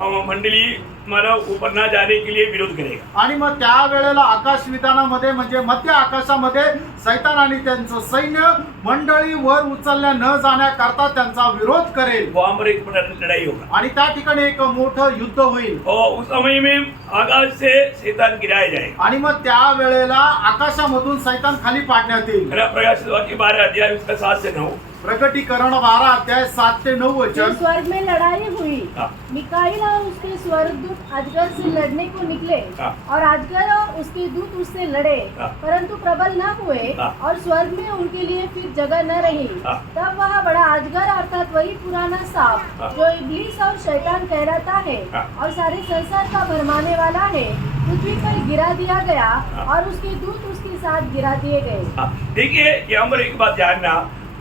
मंडली मानव ऊपर ना जाने के लिए विरोध करेगा। आणि मग त्या वेळेला आकाश विधानामध्ये म्हणजे मध्य आकाशामध्ये सैतान आणि त्यांचं सैन्य मंडळी वर उचलल्या न जाण्याकरता त्यांचा विरोध करेल वहां पर एक बड़ा लड़ाई होगा आणि त्या ठिकाणी एक मोठं युद्ध होईल और उस समय में आकाश से शैतान गिराया जाएगा। आणि मग त्या वेळेला आकाशामधून सैतान खाली पाडण्यात येईल। है ना। प्रकाशित वाक्य 12 अध्याय उसका 7 से 9। प्रकटीकरण 12 अध्याय 7 ते 9 फिर वचन। स्वर्ग में लड़ाई हुई। हाँ। मिकाईल और उसके स्वर्गदूत अजगर से लड़ने को निकले हाँ। और अजगर और उसके दूत उससे लड़े, हाँ। परंतु प्रबल न हुए हाँ। और स्वर्ग में उनके लिए फिर जगह न रही। हाँ। तब वह बड़ा अजगर अर्थात वही पुराना सांप हाँ। जो इब्लीस और शैतान कहलाता है हाँ। और सारे संसार का भरमाने वाला है, पृथ्वी पर गिरा दिया गया और उसके दूत उसके साथ गिरा दिए गए। हाँ, देखिए यहाँ पर एक बात जानना,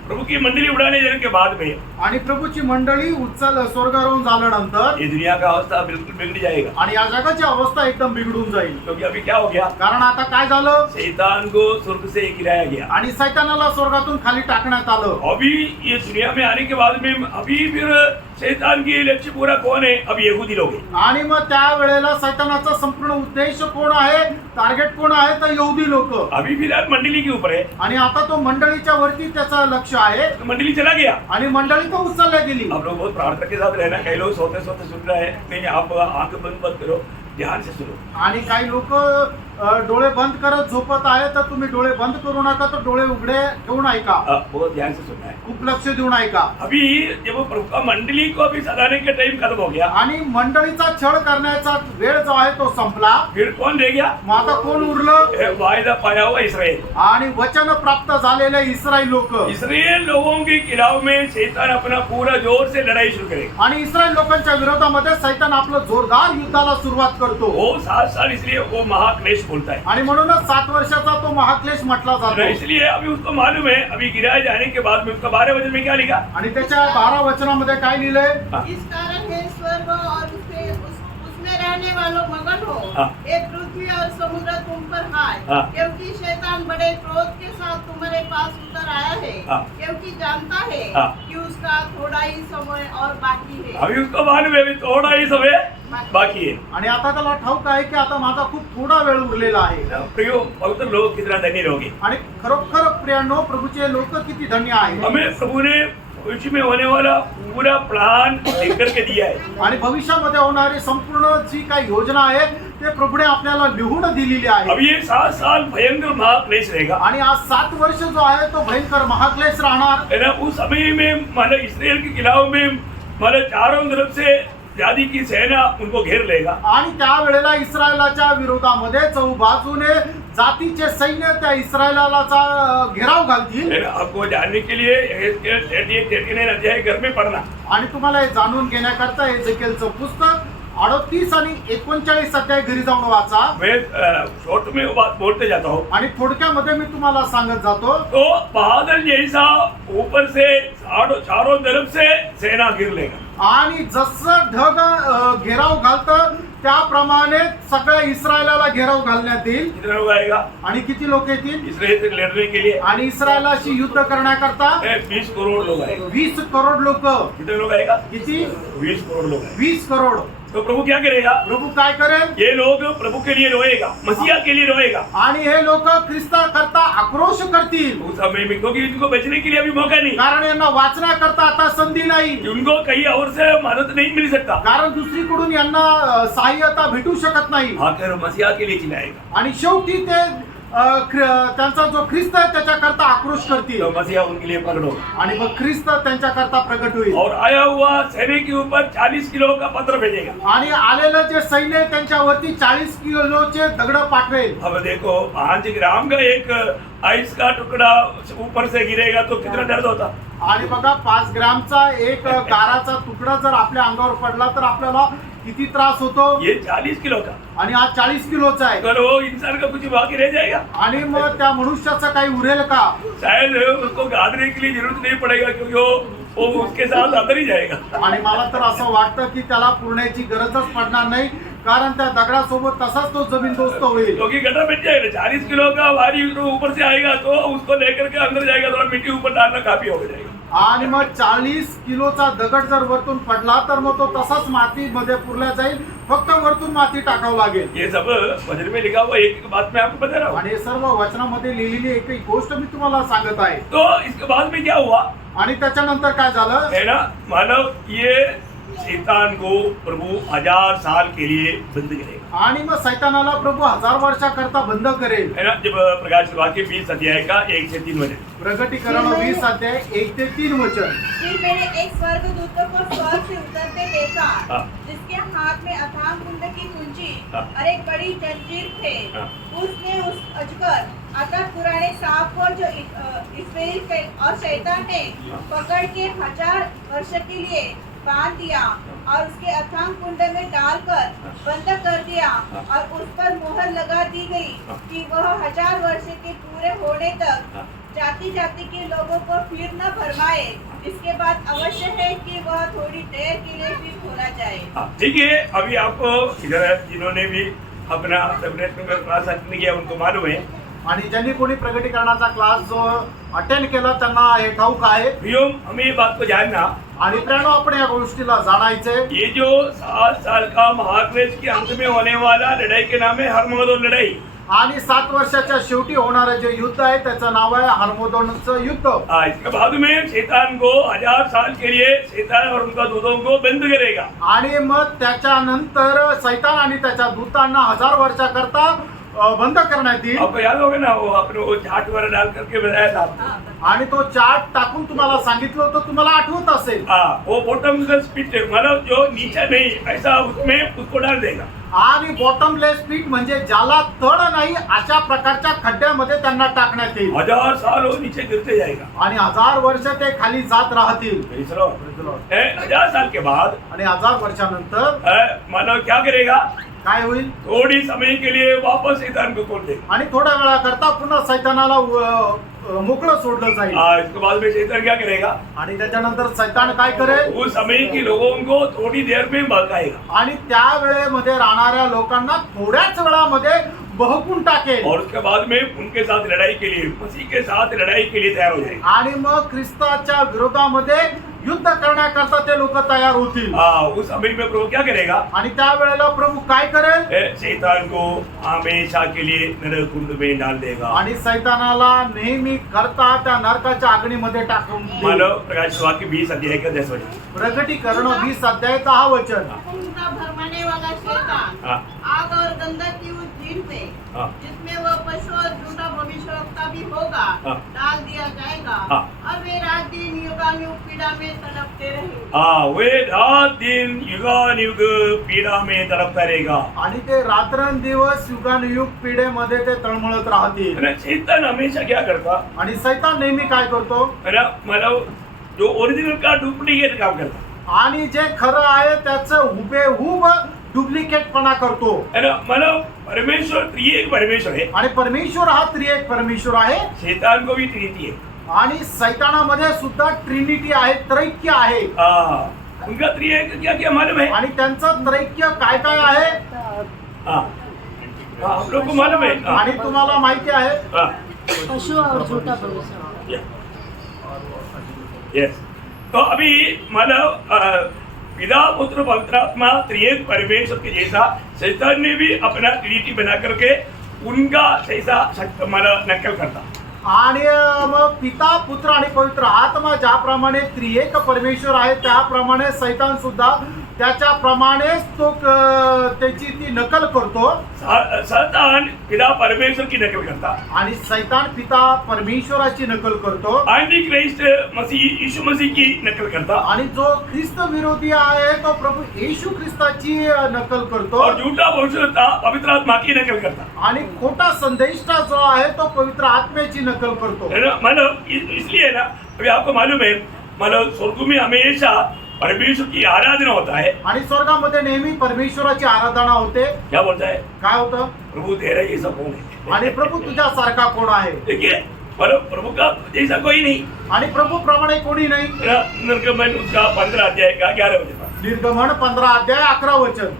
प्रभु की मंडली उड़ाने जाने के बाद में आणि प्रभूची मंडळी उचल स्वर्गारोहण झाल्यानंतर ये दुनिया का अवस्था बिल्कुल बिगड़ जाएगा, आणि या जगाची अवस्था एकदम बिघडून जाईल। क्योंकि अभी क्या हो गया, कारण आता काय झालं, शैतान को स्वर्ग से गिराया गया। आणि सैतानाला स्वर्गातून खाली टाकण्यात आलं। अभी ये दुनिया में आने के बाद में अभी फिर शैतान की लक्ष्य पूरा कौन है, अब यहूदी लोग हैं। आणि मग त्या वेळेला सैतानाचा संपूर्ण उद्देश कोण आहे, टार्गेट कोण आहे, तर यहुदी लोक। अभी फिलहाल मंडली के ऊपर है, आणि आता तो मंडळीच्या वरती त्याचा लक्ष आहे तो मंडली चला गया। आणि मंडळी तो उचलल्या गेली। आप लोग बहुत प्रार्थना के साथ रहना, कई लोग सोते सोते सुन रहे हैं, नहीं आप आंख बंद मत करो, ध्यान से सुनो। आणि काही लोक डोळे बंद करत झोपत आहे, तर तुम्ही डोळे बंद करू नका, तर डोळे उघडे ठेवून ऐका, बहुत ध्यान से सुनना है। खूप लक्ष देऊन ऐका। अभी जब वो प्रभु का मंडली को अभी सताने का टाइम खत्म हो गया, आणि मंडळीचा छळ करण्याचा वेळ जो आहे तो संपला। फिर कौन रह गया, मग आता कोण उरलं, ये वायदा पाया हुआ इसराइल। आणि वचन प्राप्त झालेले इस्रायल लोक। इसराइल लोगों के खिलाफ में शैतान अपना पूरा जोर से लड़ाई शुरू करेगा। आणि इस्रायल लोकांच्या विरोधामध्ये सैतान आपलं जोरदार युद्धाला सुरुवात करतो। वो 7 साल इसलिए वो महाक्लेश बोलता है, आणि म्हणूनच 7 वर्षाचा तो महाक्लेश म्हटला जातो। इसलिए अभी उसको मालूम है अभी गिराए जाने के बाद में उसका 12 वचन में क्या लिखा, आणि त्याच्या 12 वचनामध्ये काय लिहिलंय, इस कारण है स्वर्ग और उसमें रहने वालों मगन हो, हाँ। ये पृथ्वी और समुद्र तुम पर हाय, हाँ। क्योंकि शैतान बड़े क्रोध के साथ तुम्हारे पास उतर आया है, हाँ। क्योंकि जानता है हाँ। कि उसका थोड़ा ही समय और बाकी है। अभी उसको मालूम है अभी थोड़ा ही समय बाकी है। आणि आता त्याला ठाऊक आहे की आता माझा खूप थोडा वेळ उरलेला आहे। प्रियो पवित्र लोग कितना धन्य लोग हैं। आणि खरोखर प्रियांनो, प्रभूचे लोक किती धन्य आहेत। हमें प्रभु ने भविष्य में होने वाला पूरा प्लान लिख करके दिया है। आणि भविष्यामध्ये होणारी संपूर्ण जी काही योजना आहे ते प्रभूने आपल्याला लिहून दिलेली आहे। अब ये 7 साल भयंकर महाक्लेश रहेगा, आणि आज 7 वर्ष जो आहे तो भयंकर महाक्लेश राहणार। है ना। उस समय में मतलब इसराइल के खिलाफ में मतलब चारों तरफ से जाति की सेना उनको घेर लेगा। आणि त्या वेळेला इस्रायलाच्या विरोधामध्ये चौबाजूने जातीचे सैन्य त्या इस्रायलाचा घेराव घालतील। है ना। आपको जानने के लिए 38-39 अध्याय घर में पढ़ना। आणि तुम्हाला हे जाणून घेण्याकरता एजेकिएलचं पुस्तक 38 आणि 39 अध्याय घरी जाऊन वाचा। मैं शॉर्ट में वो बात बोलते जाता हूँ। आणि थोडक्यामध्ये मी तुम्हाला सांगत जातो, तो बादल जैसा ऊपर से चारों तरफ से सेना घेर लेगा। आणि जसं ढग घेराव घालतं त्याप्रमाणे सगळ्या इस्रायलाला घेराव घालण्यात येईल। कितने लोग आएगा आणि किती लोक येतील, इसराइल से लड़ने के लिए? आणि इस्रायलाशी युद्ध करण्याकरता 20 करोड़ लोग आएगा। 20 करोड लोक। कितने लोग आएगा? किती, 20 करोड़ लोग आएगा। 20 करोड। तो प्रभु क्या करेगा? प्रभू काय करेल? ये लोग प्रभु के लिए रोएगा, मसीहा के लिए रोएगा आणि हे लोक ख्रिस्ता करता आक्रोश करतील, उस समय में, क्योंकि इनको बचने के लिए अभी मौका नहीं, कारण यांना वाचण्याकरता आता संधी नाही, उनको कहीं और से मदद नहीं मिल सकता, कारण दुसरीकडून यांना सहाय्यता भेटू शकत नाही. आखिर मसीहा के लिए चिल्लाएगा. आणि शेवटी ते त्यांचा जो ख्रिस्त आहे त्याच्याकरता आक्रोश करतील तो मसीहा उनके लिए प्रकट होगा आणि मग ख्रिस्त त्यांच्याकरता प्रगट होईल. और आया हुआ सैनिक के ऊपर 40 किलो का पत्थर भेजेगा. आणि आलेलं जे सैन्य आहे त्यांच्यावरती 40 किलोचे दगड पाठवेल. अब देखो 5 ग्राम का एक आइस का टुकड़ा ऊपर से गिरेगा तो कितना दर्द होता. आणि बघा 5 ग्रामचा एक गाराचा तुकडा जर आपल्या अंगावर पडला तर आपल्याला किती त्रास होतो. ये 40 किलो का, आणि हा 40 किलोचा आहे. अगर वो इंसान का कुछ बाकी रह जाएगा, आणि मग त्या मनुष्याचं काही उरेल का? शायद उसको गादने के लिए जरूरत नहीं पड़ेगा, क्योंकि वो उसके साथ अंदर ही जाएगा. आणि मला तर असं वाटतं की त्याला पुरण्याची गरजच पडणार नाही, कारण त्या दगडासोबत तसाच तो जमीनदोस्त होईल. क्योंकि गड्ढा बैठ जाएगा. 40 किलो का भारी जो ऊपर से आएगा तो उसको लेकर के अंदर जाएगा, थोड़ा मिट्टी ऊपर डालना काफी हो जाएगा. आणि मग 40 किलोचा दगड जर वरतून पडला तर मग तो तसाच मातीमध्ये पुरला जाईल, फक्त वरतून माती टाकावं लागेल. ये सब वचन में लिखा हुआ एक बात मैं आपको बता रहा हूँ. आणि हे सर्व वचनामध्ये लिहिलेली एकही गोष्ट मी तुम्हाला सांगत आहे. तो इसके बाद में क्या हुआ आणि त्याच्यानंतर काय झालं? है ना, मानव ये शैतान को प्रभु 1000 साल के लिए बंद करेगा. आणि मग सैतानाला प्रभू 1000 वर्षाकरता बंद करेल. है ना, जब प्रकाश वाक्य 20 अध्याय का 1 से 3 वचन. प्रगटीकरण 20 अध्याय 1 ते 3 वचन. फिर मैंने एक स्वर्गदूत को स्वर्ग से उतरते देखा, हाँ। जिसके हाथ में अथांग कुंड की कुंजी हाँ। और एक बड़ी जंजीर थे. हाँ। उसने उस अजगर अर्थात पुराने सांप को जो इस्राएल और शैतान ने पकड़ के 1000 वर्ष के लिए बांध दिया और उसके अथांग कुंड में डालकर बंद कर दिया, और उस पर मोहर लगा दी गई कि वह 1000 वर्ष के पूरे होने तक जाति जाति के लोगों को फिर न भरमाए. इसके बाद अवश्य है कि वह थोड़ी देर के लिए फिर खोला जाए. ठीक है, अभी आपको इधर जिन्होंने भी अपना क्लास अटेंड किया उनको मालूम है. आणि ज्यांनी कोणी प्रगटीकरणाचा क्लास जो अटेंड केला त्यांना हे ठाऊक आहे. प्रियो, हमें ये बात को जानना, आणि प्रेरणा आपण या गोष्टीला जाणायचे. ये जो 7 साल का महाक्लेश के अंत में होने वाला लड़ाई के नाम है हरमगदोन लड़ाई. आणि 7 वर्षाच्या शेवटी होणारं जे युद्ध आहे त्याचं नाव आहे हरमोदोनचं युद्ध. इसके बाद में शैतान को 1000 साल के लिए शैतान और उनका दूतों को बंद करेगा. आणि मग त्याच्यानंतर सैतान आणि त्याच्या दूतांना 1000 वर्षाकरता बंद करण्यात येईल. आपको याद होगा ना, वो अपने वो चार्ट वगैरह डाल करके बताया था. आणि तो चार्ट टाकून तुम्हाला सांगितलं होतं, तुम्हाला आठवत असेल. वो बॉटम स्पिट मतलब जो नीचे नहीं ऐसा उसमें उसको डाल देगा. आणि बॉटमलेस पीट म्हणजे ज्याला तळ नाही अशा प्रकारच्या खड्ड्यामध्ये त्यांना टाकण्यात येईल. 1000 साल वो नीचे गिरते जाएगा. आणि 1000 वर्ष ते खाली जात राहतील. 1000 साल के बाद आणि 1000 वर्षानंतर मानव क्या करेगा? काय होईल? थोड़ी समय के लिए वापस शैतान को खोल देगा. आणि थोड्या वेळाकरता पुन्हा सैतानाला मोकळं सोडलं जाईल. इसके बाद में शैतान क्या करेगा? आणि त्याच्यानंतर सैतान काय करेल? उस समय के लोगों को थोड़ी देर में भगाएगा. आणि त्या वेळेमध्ये राहणाऱ्या लोकांना थोड्याच वेळामध्ये बहकून टाकेल. और उसके बाद में उनके साथ लड़ाई के लिए, मसीह के साथ लड़ाई के लिए तैयार हो जाएगा. आणि मग ख्रिस्ताच्या विरोधामध्ये युद्ध करण्याकरता ते लोक तयार होतील. उस समय में प्रभु क्या करेगा? आणि त्या वेळेला प्रभू काय करेल? शैतान को हमेशा के लिए नरक कुंड में डाल देगा. आणि सैतानाला नेहमी करता त्या नरकाच्या अग्नीमध्ये टाकून देईल. मानव प्रकाश वाक्य 20 अध्याय का 10 वचन. प्रगटीकरण 20 अध्याय 10 वचन. उनका भरमाने वाला शैतान आग और गंधक की उस झील में जिसमें वह पशु और झूठा भविष्यवक्ता भी होगा डाल दिया जाएगा, और वे रात दिन युगानुयुग पीड़ा में तड़पते रहेंगे. वे रात दिन युगानुयुग पीड़ा में तड़पता रहेगा. आणि ते रात्रंदिवस युगानुयुग पिढेमध्ये ते तळमळत राहतील. शैतान हमेशा क्या करता? आणि सैतान नेहमी काय करतो? मतलब जो ओरिजिनल का डुप्लीकेट काम करता. आणि जे खरं आहे त्याचं हुबेहूब डुप्लिकेटपणा करतो. मतलब परमेश्वर त्रिएक परमेश्वर है. आणि परमेश्वर हा त्रिएक परमेश्वर आहे. शैतान को भी ट्रिनिटी है. आणि सैतानामध्ये सुद्धा ट्रिनिटी आहे, त्रैक्य आहे. उनका त्रिएक क्या क्या मालूम है? आणि त्यांचं त्रैक्य काय काय आहे? हम लोग को मालूम है. आणि तुम्हाला माहिती आहे? पशु और झूठा भविष्य. यस. तो अभी मतलब पिता पुत्र पवित्र आत्मा त्रिएक परमेश्वर के जैसा शैतान ने भी अपना ट्रिनिटी बना करके उनका जैसा मला नकल करता. आणि मग पिता पुत्र आणि पवित्र आत्मा ज्याप्रमाणे त्रिएक परमेश्वर आहे त्याप्रमाणे सैतान सुद्धा त्याच्याप्रमाणेच तो त्याची ती नकल करतो. शैतान पिता परमेश्वर की नकल करता आणि सैतान पिता परमेश्वराची नकल करतो एंटी क्राइस्ट मसीह यीशु मसीह की नकल करता आणि जो ख्रिस्त विरोधी आहे तो प्रभू येशू ख्रिस्ताची नकल करतो और झूठा भविष्यवक्ता पवित्र आत्मा की नकल करता. आणि खोटा संदेष्टा जो आहे तो पवित्र आत्म्याची नकल करतो. है ना? मतलब इसलिए ना अभी आपको मालूम है मतलब स्वर्ग में हमेशा परमेश्वर की आराधना होता है. आणि स्वर्गामध्ये नेहमी परमेश्वराची आराधना होते. क्या बोलता है? काय होतं? प्रभु तेरा जैसा कौन है? आणि प्रभू तुझ्यासारखा कोण आहे? देखिए प्रभु का जैसा कोई नहीं. आणि प्रभू प्रमाणे कोणी नाही. है ना? निर्गमन उसका 15 अध्याय का 11 वचन पर. निर्गमन 15 अध्याय 11 वचन.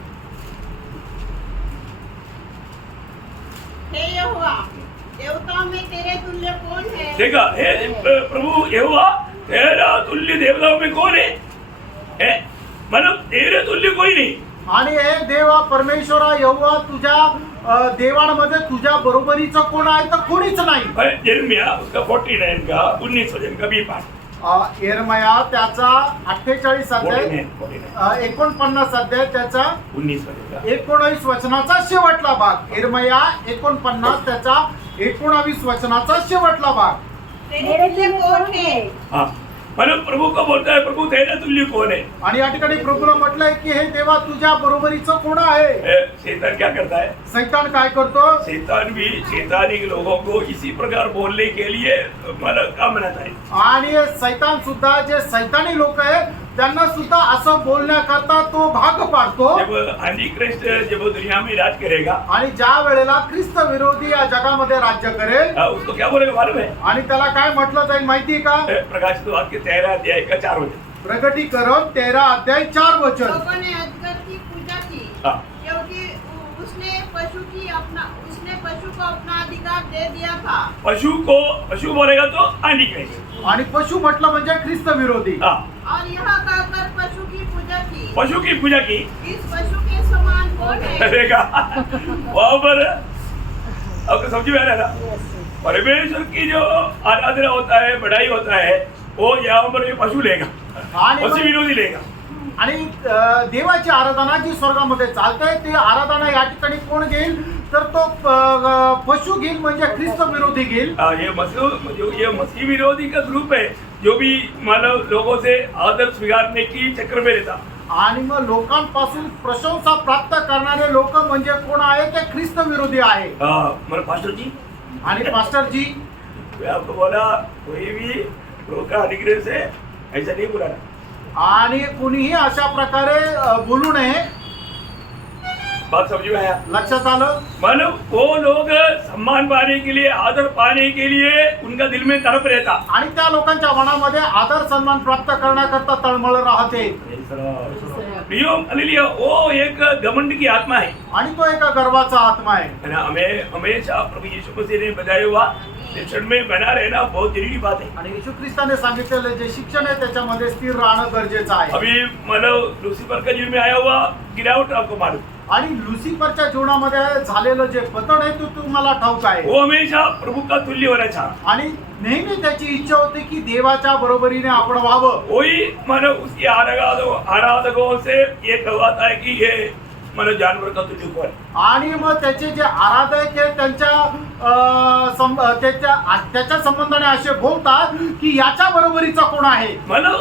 हे यहोवा, देवताओं में तेरे तुल्य कौन है? देखा हे प्रभु यहोवा तेरा तुल्य देवताओं में कौन है? मतलब तेरे तुल्य कोई नहीं. आणि हे देवा परमेश्वरा यहोवा तुझ्या देवांमध्ये तुझ्या बरोबरीचं कोण आहे तर कोणीच नाही. यिर्मयाह उसका 49 का 19 वचन का भी पाठ. यिर्मया त्याचा 48 अध्याय 49 अध्याय त्याचा 19 वचन का 19 वचनाचा शेवटला भाग. यिर्मया 49 त्याचा 19 वचनाचा शेवटला भाग. तेरे तुल्य कौन है? हाँ मतलब प्रभु को बोलता है प्रभु तेरा तुल्य कौन है? आणि या ठिकाणी प्रभूला म्हटलंय की हे देवा तुझ्या बरोबरीचं कोण आहे? शैतान क्या करता है? सैतान काय करतो? शैतान भी शैतानिक लोगों को इसी प्रकार बोलने के लिए मतलब काम बनाता है. आणि सैतान सुद्धा जे सैतानी लोक आहे त्यांना सुद्धा असं बोलण्याकरता तो भाग पाडतो. जब एंटीक्राइस्ट जब दुनिया में राज करेगा आणि ज्या वेळेला ख्रिस्त विरोधी या जगामध्ये राज्य करेल उसको क्या बोलेगा मालूम है? आणि त्याला काय म्हटलं जाईल माहिती का? प्रकाशित वाक्य 13 अध्याय का 4 वचन. प्रगटीकरण 13 अध्याय 4 वचन. लोगों ने अजगर की पूजा की हाँ. क्योंकि उसने पशु को अपना अधिकार दे दिया था. पशु बोलेगा तो एंटीक्राइस्ट. आणि पशु म्हटलं म्हणजे ख्रिस्त विरोधी. हाँ. और यह कहकर पशु की पूजा की. पशु की पूजा की. इस पशु के समान कौन है? देखा वहां पर आपको समझ में आ रहा है ना? परमेश्वर की जो आराधना होता है बढ़ाई होता है वो यहाँ पर ये पशु लेगा आणि पशु विरोधी लेगा. आणि देवाची आराधना जी स्वर्गामध्ये चालते ती आराधना या ठिकाणी कोण घेईल तर तो पशु घेईल म्हणजे ख्रिस्त विरोधी घेईल. ये मसीह विरोधी का ग्रुप है जो भी मानव लोगों से आदर स्वीकारने की चक्कर में रहता. आणि मग लोकांपासून प्रशंसा प्राप्त करणारे लोक म्हणजे कोण आहे ते ख्रिस्त विरोधी आहे. मतलब पास्टर जी आणि मास्टर जी मैं आपको बोला कोई भी लोग का अधिग्रहण से ऐसा नहीं बुलाना. आणि कुणीही अशा प्रकारे बोलू नये. बात समझ में आया? लक्षात आलं? मतलब वो लोग सम्मान पाने के लिए आदर पाने के लिए उनका दिल में तड़प रहता. आणि त्या लोकांच्या मनामध्ये आदर सन्मान प्राप्त करण्याकरता तळमळ राहते. वो एक घमंड की आत्मा है. आणि तो एका गर्वाचा आत्मा आहे. हमें हमेशा प्रभु यीशु मसीह ने बताया हुआ शिक्षण में बना रहना बहुत जरूरी बात है. आणि येशू ख्रिस्ताने सांगितलेलं जे शिक्षण आहे त्याच्यामध्ये स्थिर राहणं गरजेचं आहे. अभी मतलब लूसीफर का जीवन में आया हुआ गिरावट आपको मालूम. आणि लुसिफरच्या जीवनामध्ये झालेलं जे पतन आहे तो तुम्हाला ठाऊक आहे. वो हमेशा प्रभु का तुल्य होना चाहा. आणि नेहमी त्याची इच्छा होती की देवाच्या बरोबरीने आपण व्हावं. वही मतलब उसके आराधकों से ये कहवाता है कि ये मतलब जानवर का तुल्य कौन. आणि मग त्याचे जे आराधक आहे त्याच्या संबंधाने असे बोलतात की याच्या बरोबरीचा कोण आहे. मतलब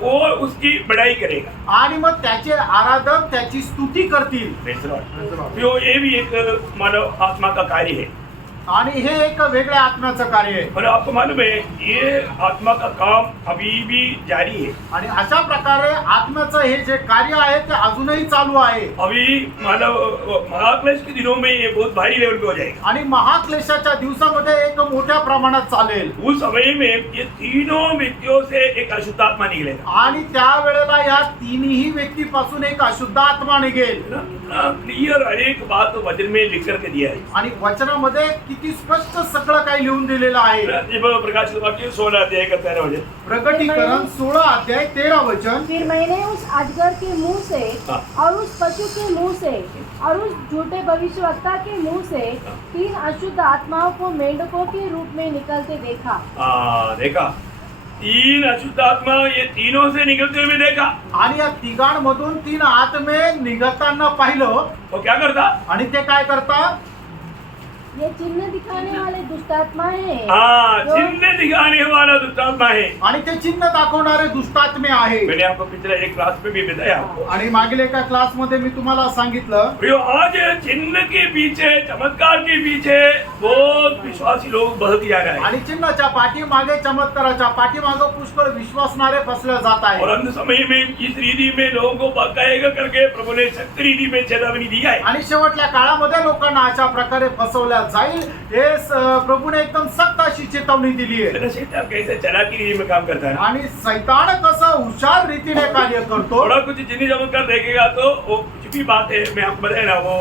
वो उसकी बड़ाई करेगा. आणि मग त्याचे आराधक त्याची स्तुती करतील. तो ये भी एक मानव आत्मा का कार्य है. आणि हे एक वेगळ्या आत्म्याचं कार्य आहे. और आपको मालूम है ये आत्मा का काम अभी भी जारी है. आणि अशा प्रकारे आत्म्याचं हे जे कार्य आहे ते अजूनही चालू आहे. अभी मानव महाक्लेश के दिनों में ये बहुत भारी लेवल पे हो जाएगा. आणि महाक्लेशाच्या दिवसामध्ये एक मोठ्या प्रमाणात चालेल. उस समय में ये तीनों व्यक्तियों से एक अशुद्ध आत्मा निकलेगा. आणि त्या वेळेला या तिन्ही व्यक्तीपासून एक अशुद्ध आत्मा निघेल. कितना क्लियर हर एक बात वचन में लिख करके दिया है। आणि वचनामध्ये किती स्पष्ट सगळं काही लिहून दिलेलं आहे. जब प्रकाशित वाक्य 16 अध्याय का 13 वचन, प्रकटीकरण 16 अध्याय 13 वचन. फिर मैंने उस अजगर के मुंह से हाँ। और उस पशु के मुंह से और उस झूठे भविष्यवक्ता के मुंह से 3 अशुद्ध आत्माओं को मेंढकों के रूप में निकलते देखा. देखा 3 अशुद्ध आत्मा, ये तीनों से निकलते हुए देखा. आणि या तिघांमधून 3 आत्मे निघताना पाहिलं. वो क्या करता? आणि ते काय करतात? ये चिन्ह दिखाने वाले दुष्टात्मा है. चिन्ह दिखाने वाला दुष्टात्मा है. आणि ते चिन्ह दाखवणारे दुष्टात्मे आहे. मैंने आपको पिछले एक क्लास में भी बताया आपको. आणि मागील एका क्लास मध्ये मी तुम्हाला सांगितलं. प्रियो, आज चिन्ह के पीछे, चमत्कार के पीछे बहुत विश्वासी लोग बहक जा रहे हैं. आणि चिन्हाच्या पाठीमागे, चमत्काराच्या पाठीमागे पुष्कळ विश्वासणारे फसले जात और आहे. अंत समय में इस रीति में लोगों को बकाएगा करके प्रभु ने शक्ति रीति में चेतावनी दी है. आणि शेवटल्या काळामध्ये लोकांना अशा प्रकारे फसवल्या जाईल हे प्रभूने एकदम सक्त अशी चेतावणी दिली आहे. शैतान कैसे चालाकी रीति में काम करता है. आणि सैतान कसं हुशार रीतीने कार्य करतो. थोड़ा कुछ चिन्ह चमत्कार देखेगा तो वो कुछ भी बात है, मैं आपको बताया ना, वो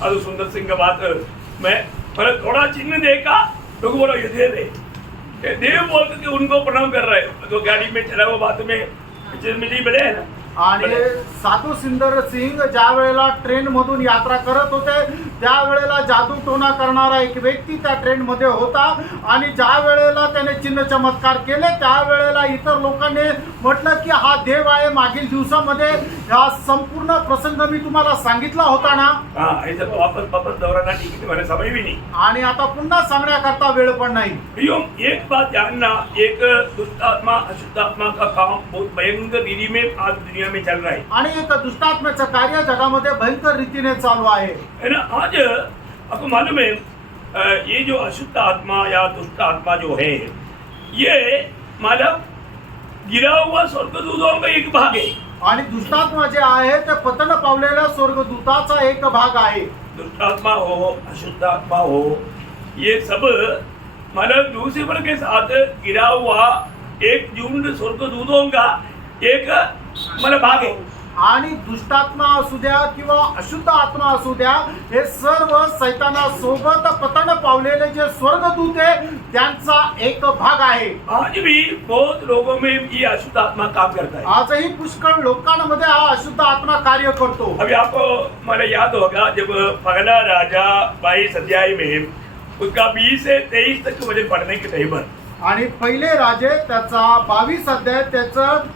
साधु सुंदर सिंह का बात मैं पर थोड़ा चिन्ह देखा लोग बोला ये देव बोल करके उनको प्रणाम कर रहे हैं. तो गाड़ी में चला वो बात में पिक्चर में नहीं बताया ना. आणि साधू सुंदर सिंग ज्या वेळेला ट्रेन मधून यात्रा करत होते त्यावेळेला जादू टोना करणारा एक व्यक्ती त्या ट्रेन मध्ये होता. आणि ज्या वेळेला त्याने चिन्ह चमत्कार केले त्यावेळेला इतर लोकांनी म्हटलं की हा देव आहे. मागील दिवसामध्ये हा संपूर्ण प्रसंग मी तुम्हाला सांगितला होता ना. ऐसा तो वापस दोहराना ठीक है, मैंने समय भी नहीं. आणि आता पुन्हा सांगण्याकरता वेळ पण नाही. प्रियो, एक बात जानना, एक दुष्ट आत्मा अशुद्ध आत्मा का काम बहुत भयंकर रीति में आज दुनिया में चल रहा है. आणि एक दुष्टात्म्याचं कार्य जगामध्ये भयंकर रीतीने चालू आहे. है ना. आज आपको मालूम है ये जो अशुद्ध आत्मा या दुष्ट आत्मा जो है ये मतलब गिरा हुआ स्वर्गदूतों का एक भाग है. आणि दुष्टात्मा जे आहे ते पतन पावलेल्या स्वर्गदूताचा एक भाग आहे. दुष्ट आत्मा हो, अशुद्ध आत्मा हो, ये सब मतलब लूसीफर के साथ गिरा हुआ एक झुंड स्वर्गदूतों का एक मतलब भाग है. आणि दुष्टात्मा असू द्या किंवा अशुद्ध आत्मा असू द्या हे सर्व सैतानासोबत पतन पावलेले जे स्वर्गदूत आहे त्यांचा एक भाग आहे. आज भी बहुत लोगों में ये अशुद्ध आत्मा काम करता है. आजही पुष्कळ लोकांमध्ये हा अशुद्ध आत्मा कार्य करतो. अभी आपको मला याद होगा जब पहला राजा 22 अध्याय में उसका 20 से 23 तक वचन पढ़ने के टाइम पर आणि पहिले राजे त्याचा 22 अध्याय त्याचं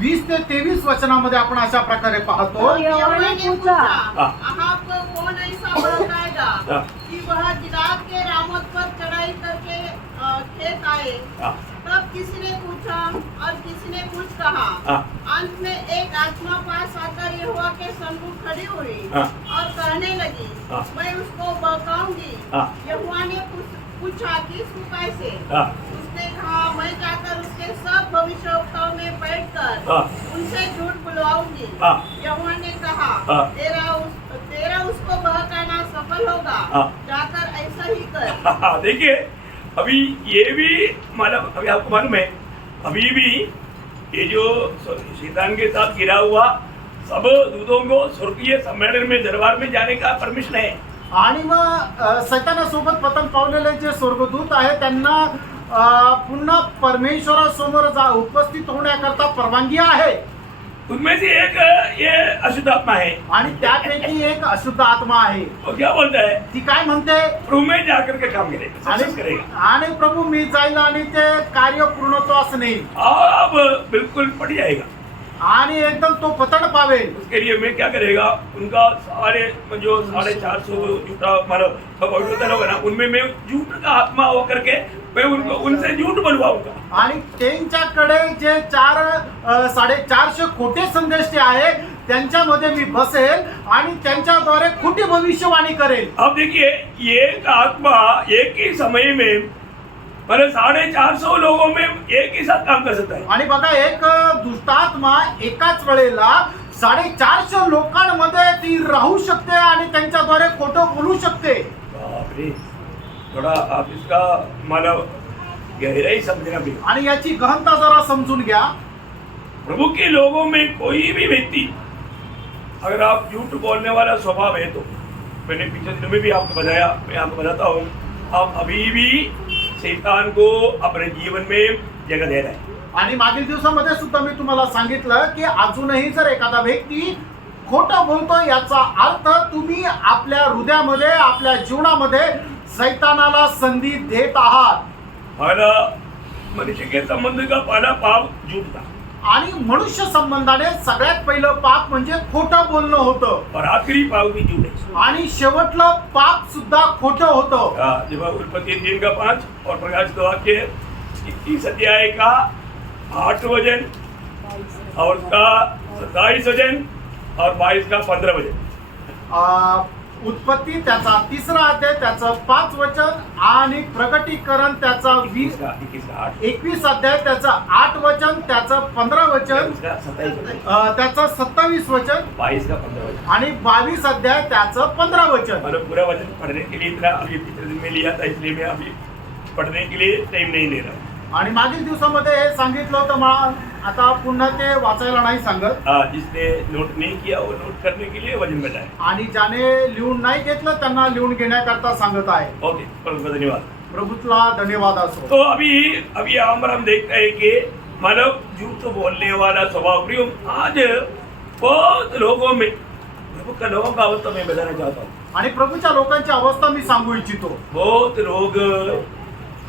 20 ते 23 वचनामध्ये आपण अशा प्रकारे पाहतो. और यहोवा ने पूछा, आपको कौन ऐसा बताएगा हाँ। कि वह जिलाद के रामोत पर चढ़ाई करके खेत आए. तब किसी ने पूछा और किसी ने कुछ कहा. अंत में एक आत्मा पास आकर यहोवा के सम्मुख खड़ी हुई और कहने लगी, मैं उसको बहकाऊंगी. यहोवा ने पूछा किस उपाय से. उसने कहा, मैं जाकर उसके सब भविष्यवक्ताओं में बैठकर उनसे झूठ बुलवाऊंगी. यहोवा ने कहा, तेरा उसको बहकाना सफल होगा. जाकर ऐसा ही कर. देखिए अभी ये भी मतलब अभी आपको मालूम है अभी भी ये जो शैतान के साथ गिरा हुआ सब दूतों को स्वर्गीय सम्मेलन में दरबार में जाने का परमिशन है. आणि मग सैतानासोबत पतन पावलेले जे स्वर्गदूत आहे त्यांना पुन्हा परमेश्वरासमोर उपस्थित होण्याकरता परवानगी आहे. उनमें से एक ये अशुद्ध आत्मा है. आणि त्यापैकी एक अशुद्ध आत्मा आहे. वो क्या बोलता है? ती काय म्हणते? प्रभु में जाकर के काम करेगा, सक्सेस करेगा. आणि प्रभू मी जाईल आणि ते कार्य पूर्णत्वास नेईल अब बिल्कुल पड़ जाएगा. आणि एकदम तो पतन पावेल. उसके लिए मैं क्या करेगा, उनका सारे जो 450 झूठा मतलब पवित्र लोग है ना, उनमें मैं झूठ का आत्मा होकर के मैं उनको उनसे झूठ बनवाऊंगा. आणि त्यांच्याकडे जे 450 खोटे संदेश आहे त्यांच्यामध्ये मी बसेल आणि त्यांच्याद्वारे खोटी भविष्यवाणी करेल. अब देखिए एक आत्मा एक ही समय में मतलब 450 लोगों में एक ही साथ काम कर सकता है. आणि बघा एक दुष्टात्मा एकाच वेळेला 450 लोकांमध्ये ती राहू शकते आणि त्यांच्याद्वारे खोटं बोलू शकते. बाप रे, थोड़ा आप इसका मतलब गहराई समझना भी. आणि याची गहनता जरा समजून घ्या. प्रभु के लोगों में कोई भी व्यक्ति अगर आप झूठ बोलने वाला स्वभाव है तो मैंने पिछले दिनों में भी आपको बताया, मैं आपको बताता हूँ, आप अभी भी शैतान को अपने जीवन में जगह दे रहे हैं. आणि मागील दिवसामध्ये सुद्धा मी तुम्हाला सांगितलं की अजूनही जर एखादा व्यक्ती खोटं बोलतो याचा अर्थ तुम्ही आपल्या हृदयामध्ये आपल्या जीवनामध्ये सैतानाला संधी देत आहात. पहला मनुष्य के संबंध का पहला पाप झूठ था आणि मनुष्य संबंधाने सगळ्यात पहिलं पाप म्हणजे खोटं बोलणं होतं और आखिरी पाप भी झूठ है. आणि शेवटलं पाप सुद्धा खोटं होतं. जब उत्पत्ति 3:5 और प्रकाशित वाक्य 21 अध्याय का 8 वचन और उसका 27 वचन और 22 का 15 वचन. उत्पत्ती त्याचा 3रा अध्याय त्याचं 5 वचन आणि प्रकटीकरण त्याचा 21 का 8 21 अध्याय त्याचं 8 वचन त्याचं 15 वचन उसका 27 वचन त्याचं 27 वचन 22 का 15 वचन. आणि 22 अध्याय त्याचं 15 वचन. मतलब पूरा वचन पढ़ने के लिए इतना अभी पिछले दिन में लिया था, इसलिए मैं अभी पढ़ने के लिए टाइम नहीं ले रहा. आणि मागील दिवसामध्ये हे सांगितलं होतं मला आता पुन्हा ते वाचायला नाही सांगत. जिसने नोट नहीं किया वो नोट करने के लिए वचन बताए. आणि ज्याने लिहून नाही घेतलं त्यांना लिहून घेण्याकरता सांगत आहे. ओके, बहुत धन्यवाद. प्रभुत्ला धन्यवाद असो. तो अभी हम देखते हैं कि मतलब झूठ बोलने वाला स्वभाव प्रिय आज बहुत लोगों में, प्रभु का लोगों का अवस्था मैं बताना चाहता हूँ. आणि प्रभूच्या लोकांची अवस्था मी सांगू इच्छितो. बहुत लोग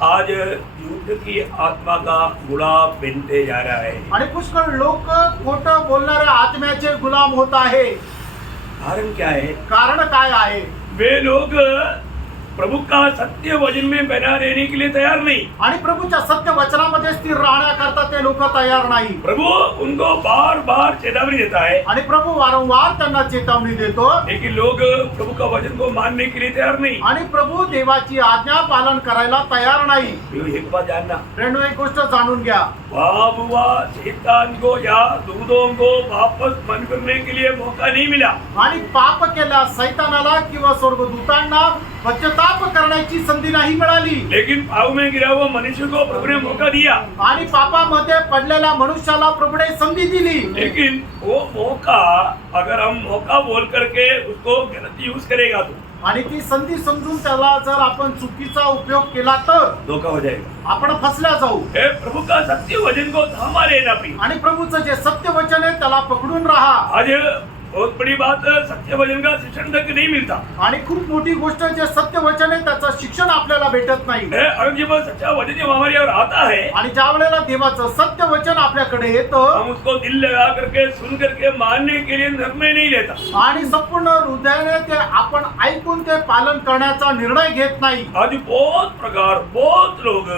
आज झूठ की आत्मा का गुलाम बनते जा रहा है. आणि पुष्कळ लोक खोटं बोलणाऱ्या आत्म्याचे गुलाम होत आहे. कारण क्या है? कारण काय आहे? वे लोग प्रभु का सत्य वचन में बना रहने के लिए तैयार नहीं. आणि प्रभूच्या सत्य वचनामध्ये स्थिर राहण्याकरता ते लोक तयार नाही. प्रभु उनको बार बार चेतावनी देता है, आणि प्रभू वारंवार त्यांना चेतावणी देतो. लेकिन लोग प्रभु का वचन को मानने के लिए तैयार नहीं. आणि प्रभू देवाची आज्ञा पालन करायला तयार नाही. तो एक बात जानना, फ्रेंड, एक गोष्ट जाणून घ्या. बाबुआ शैतान को या दूतों को वापस मन करने के लिए मौका नहीं मिला. आणि पाप केल्या सैतानाला किंवा स्वर्गदूतांना पश्चाताप करण्याची संधी नाही मिळाली. लेकिन पाप में गिरा हुआ मनुष्य को प्रभु ने मौका दिया. आणि पापामध्ये पडलेल्या मनुष्याला प्रभूने संधी दिली. लेकिन वो मौका अगर हम मौका बोल करके उसको गलत यूज करेगा तो आणि ती संधी समजून त्याला जर आपण चुकीचा उपयोग केला तर धोखा हो जाएगा. आपण फसल्या जाऊ. हे प्रभु का सत्य वचन को थामा लेना प्रिय. आणि प्रभूचं जे सत्य वचन आहे त्याला पकडून राहा. आज बहुत बड़ी बात सत्य वचन का शिक्षण तक नहीं मिलता. आणि खूप मोठी गोष्ट जे सत्य वचन आहे त्याचं शिक्षण आपल्याला भेटत नाही. अगर जब सच्चा वचन जब हमारे ओर आता है, आणि ज्या वेळेला देवाचं सत्य वचन आपल्याकडे येतं हम उसको दिल लगा करके सुन करके मानने के लिए निर्णय नहीं लेता. आणि संपूर्ण हृदयाने ते आपण ऐकून ते पालन करण्याचा निर्णय घेत नाही. आज बहुत लोग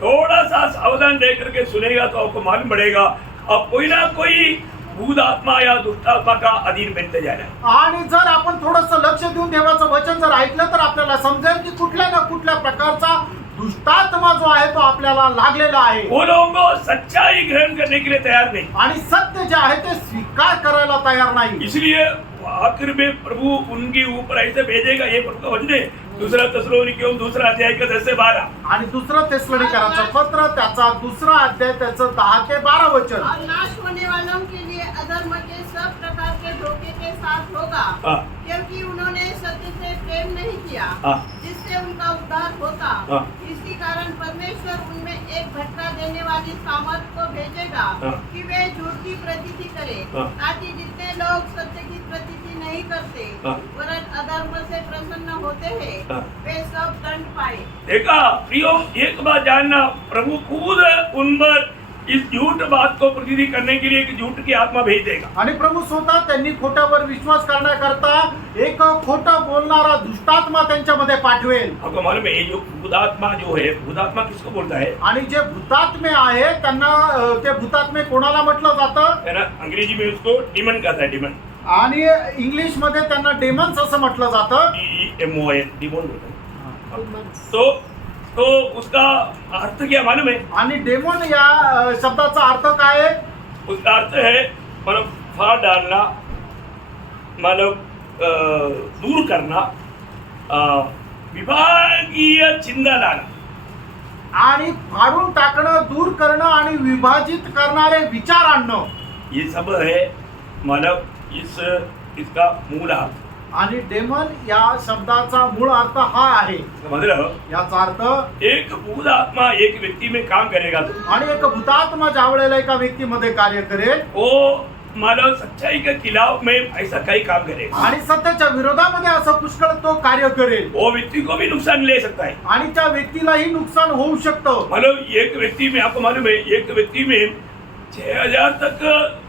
थोड़ा सा सावधान रह करके सुनेगा तो आपको मालूम पड़ेगा अब कोई ना कोई भूत आत्मा या दुष्ट आत्मा का अधीन बनते जा रहा है. आणि जर आपण थोडंसं लक्ष देऊन देवाचं वचन जर ऐकलं तर आपल्याला समजेल की कुठल्या ना कुठल्या प्रकारचा दुष्टात्मा जो आहे तो आपल्याला लागलेला आहे. वो लोगों को सच्चाई ग्रहण करने के लिए तैयार नहीं. आणि सत्य जे आहे ते स्वीकार करायला तयार नाही. इसलिए आखिर में प्रभु उनके ऊपर ऐसे भेजेगा, ये प्रभु का वचन है. दूसरा तेसलोनिकैयों 2 अध्याय का 10 से 12. आणि दुसरं तेसलोनिकराचं पत्र त्याचा 2 अध्याय त्याचं 10 ते 12 वचन. और नाश होने वालों के लिए अधर्म के सब प्रकार के धोखे के साथ होगा, हाँ. क्योंकि उन्होंने सत्य से प्रेम नहीं किया हाँ. जिससे उनका उद्धार होता. हाँ. इसी कारण परमेश्वर उनमें एक भटका देने वाली सामर्थ को भेजेगा हाँ. कि वे झूठ की प्रतीति करें, हाँ. ताकि जितने लोग सत्य की प्रतीति नहीं करते हाँ. वरन अधर्म से प्रसन्न होते हैं, हाँ. वे सब दंड पाए. देखा प्रियो, एक बात जानना, प्रभु खुद उन पर इस झूठ बात को प्रतिनिधि करने के लिए एक झूठ की आत्मा भेज देगा. आणि प्रभू स्वतः त्यांनी खोट्यावर विश्वास करण्याकरता एक खोटं बोलणारा दुष्टात्मा त्यांच्यामध्ये पाठवेल. आपको मालूम है ये जो भूतात्मा जो है, भूतात्मा किसको बोलता है? आणि जे भूतात्मे आहे त्यांना ते भूतात्मे कोणाला म्हटलं जातं? है ना, अंग्रेजी में उसको डिमन कहता है. डिमन आणि इंग्लिश मध्ये त्यांना डेमन्स असं म्हटलं जातं. DEMON डिमोन बोलता है. तो उसका अर्थ क्या मालूम है? आणि डेमन या शब्दाचा अर्थ काय आहे? उसका अर्थ है मतलब फाड़ डालना, मतलब दूर करना, विभागीय चिंता लाना. आणि फाडून टाकणं, दूर करणं आणि विभाजित करणारे विचार आणणं. ये सब है मतलब इस इसका मूल अर्थ आणि डेमन या शब्दाचा मूळ अर्थ हा आहे. मतलब याचा अर्थ एक भूत आत्मा एक व्यक्ति में काम करेगा तो आणि एक भूतात्मा ज्या वेळेला एका व्यक्तीमध्ये कार्य करेल वो मानव सच्चाई के खिलाफ में ऐसा कई काम करेगा आणि सत्याच्या विरोधामध्ये असं पुष्कळ तो कार्य करेल वो व्यक्ति को भी नुकसान ले सकता है. आणि त्या व्यक्तीलाही नुकसान होऊ शकतं. मतलब एक व्यक्ति में आपको मालूम है एक व्यक्ति में 6000 तक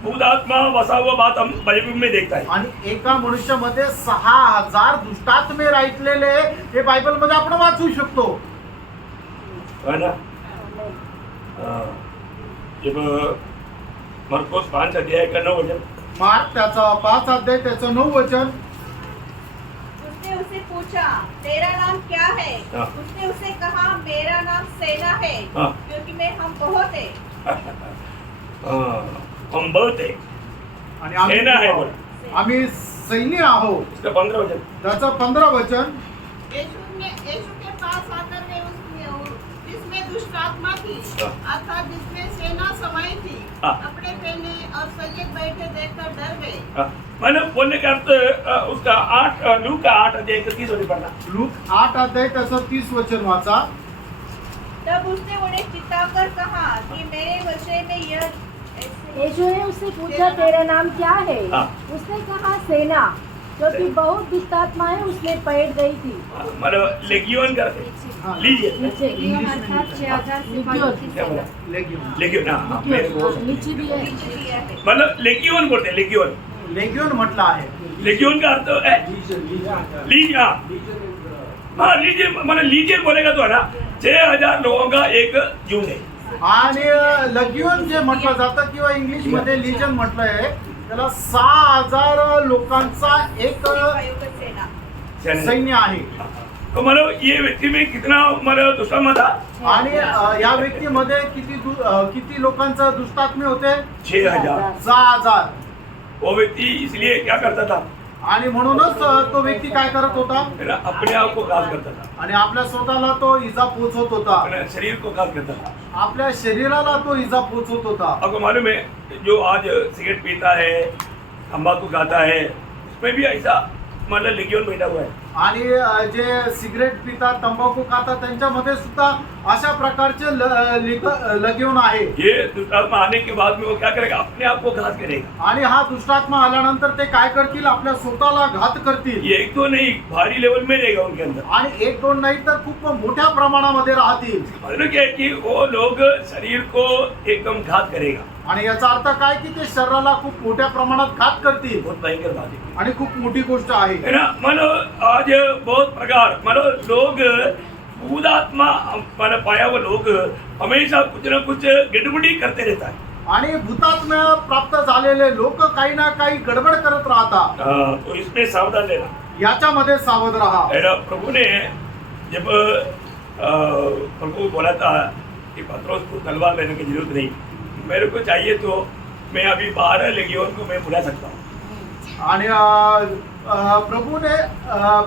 भूत आत्मा बसा हुआ बात हम बाइबल में देखता है. आणि एका मनुष्यामध्ये 6000 दुष्टात्मे राहिलेले हे बायबलमध्ये आपण वाचू शकतो. है ना. जब मरकोस 5 अध्याय का 9 वचन मार्क त्याचा 5 अध्याय त्याचं 9 वचन. उसने उसे पूछा, तेरा नाम क्या है? हाँ। उसने उसे कहा, मेरा नाम सेना है, हाँ। क्योंकि मैं हम बहुत है. हम बहुत है. आणि सेना आहे बोल. आम्ही सैन्य आहोत. इसका 15 वचन त्याचं 15 वचन. यीशु के पास आकर वे जिसमें दुष्ट आत्मा थी हाँ। अर्थात जिसमें सेना समाई थी हाँ। कपड़े पहने और सजग बैठे देखकर डर गए. मैंने बोलने का अर्थ उसका 8 लूक का 8 अध्याय 31 वचन पढ़ना. लूक 8 अध्याय त्याचं 30 वचन वाचा. तब उसने उन्हें चिताकर कहा कि मेरे विषय में यह यीशु ने उससे पूछा, तेरा नाम क्या है? हाँ। उसने कहा, सेना, क्योंकि बहुत दुष्टात्माएं उसमें पैठ गई थी. मतलब लेगियोन करते हाँ। लीजिए नीचे अर्थात 6000 सिपाहियों की क्या बोला? सेना. लेगियन. लेगियोन हाँ मेरे को नीचे भी है. दिया है. मतलब लेगियोन बोलते हैं लेगियोन. लेगियन म्हटलं आहे. लेगियोन का अर्थ है लीज. हाँ लीजिए मतलब लीजिए बोलेगा तो है ना 6000 लोगों का एक झुंड है. आणि लगियन जे म्हटलं जातं किंवा इंग्लिश मध्ये लिजन म्हटलं आहे त्याला 6000 लोकांचा एक सिपाहियों की सेना. सैन्य आहे. तो मतलब ये व्यक्ति में कितना मतलब दुष्टात्मा था आणि या व्यक्तीमध्ये किती लोकांचा दुष्टात्मे होते? 6000. 6000. वो व्यक्ति इसलिए क्या करता था आणि म्हणूनच तो व्यक्ति काय करत होता? है ना अपने आप को घात करता था. आणि आपल्या स्वतःला तो इजा पोचवत होता. अपने शरीर को घात करता था. आपल्या शरीराला तो इजा पोचवत होता. आपको मालूम है जो आज सिगरेट पीता है तंबाकू खाता है उसमें भी ऐसा मतलब लेगियोन बैठा हुआ है. आणि जे सिगरेट पितात तंबाखू खातात त्यांच्यामध्ये सुद्धा अशा प्रकारचे लगियन आहे. ये दुष्टात्मा आने के बाद में वो क्या करेगा अपने आप को घात करेगा. आणि हा दुष्टात्मा आल्यानंतर ते काय करतील? आपल्या स्वतःला घात करतील. ये एक तो नहीं भारी लेवल में रहेगा उनके अंदर. आणि 1-2 नाही तर खूप मोठ्या प्रमाणामध्ये राहतील. मतलब क्या है कि वो लोग शरीर को एकदम घात करेगा. आणि याचा अर्थ काय की ते शरीराला खूप मोठ्या प्रमाणात घात करतील. बहुत भयंकर बात है आणि खूप मोठी गोष्ट आहे. है ना. मतलब आज बहुत प्रकार मतलब लोग भूतात्मा मतलब पाया हुआ लोग हमेशा कुछ ना कुछ गड़बड़ी करते रहता है. आणि भूतात्म्य प्राप्त झालेले लोक काही ना काही गडबड करत राहतात. तो इसमें सावधान रहना. याच्यामध्ये सावध राहा. है ना. प्रभु ने जब प्रभु बोला था कि पत्रोस को तलवार लेने की जरूरत नहीं, मेरे को चाहिए तो मैं अभी 12 लेगियोन को मैं बुला सकता हूँ. आणि प्रभूने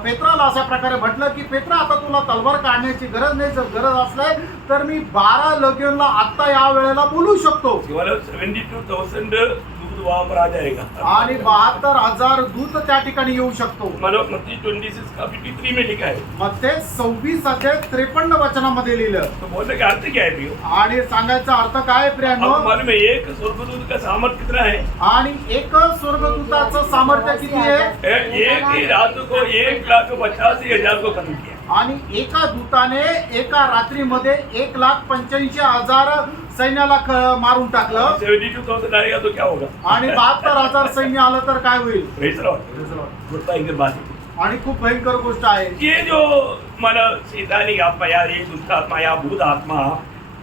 पेत्राला अशा प्रकारे म्हटलं की पेत्रा आता तुला तलवार काढण्याची गरज नाही. जर गरज असल्यास तर मी 12 लगीनला आता या वेळेला बोलू शकतो. केवळ 72,000 दूध वहां पर आ जाएगा. आणि 72,000 दूत त्या ठिकाणी येऊ शकतो. मतलब मत्ती 26 का 53 में लिखा है. मग ते 26 अध्याय 53 वचनामध्ये लिहिलं. तो बोलने का अर्थ क्या है प्रियो? आणि सांगायचा अर्थ काय प्रियांनो? आपको मालूम है एक स्वर्गदूत का सामर्थ्य कितना है? आणि एक स्वर्गदूताचं सामर्थ्य किती आहे? एक ही रात को 1,85,000 को खत्म किया. आणि एका दूताने एका रात्रीमध्ये 1,85,000 सैन्याला मारून टाकलं. 72,000 आएगा तो क्या होगा? आणि 72,000 सैन्य आलं तर काय होईल? Praise the Lord. बहुत भयंकर बात है. आणि खूप भयंकर गोष्ट आहे. ये जो मतलब शैतानी आत्मा या ये दुष्ट आत्मा या भूत आत्मा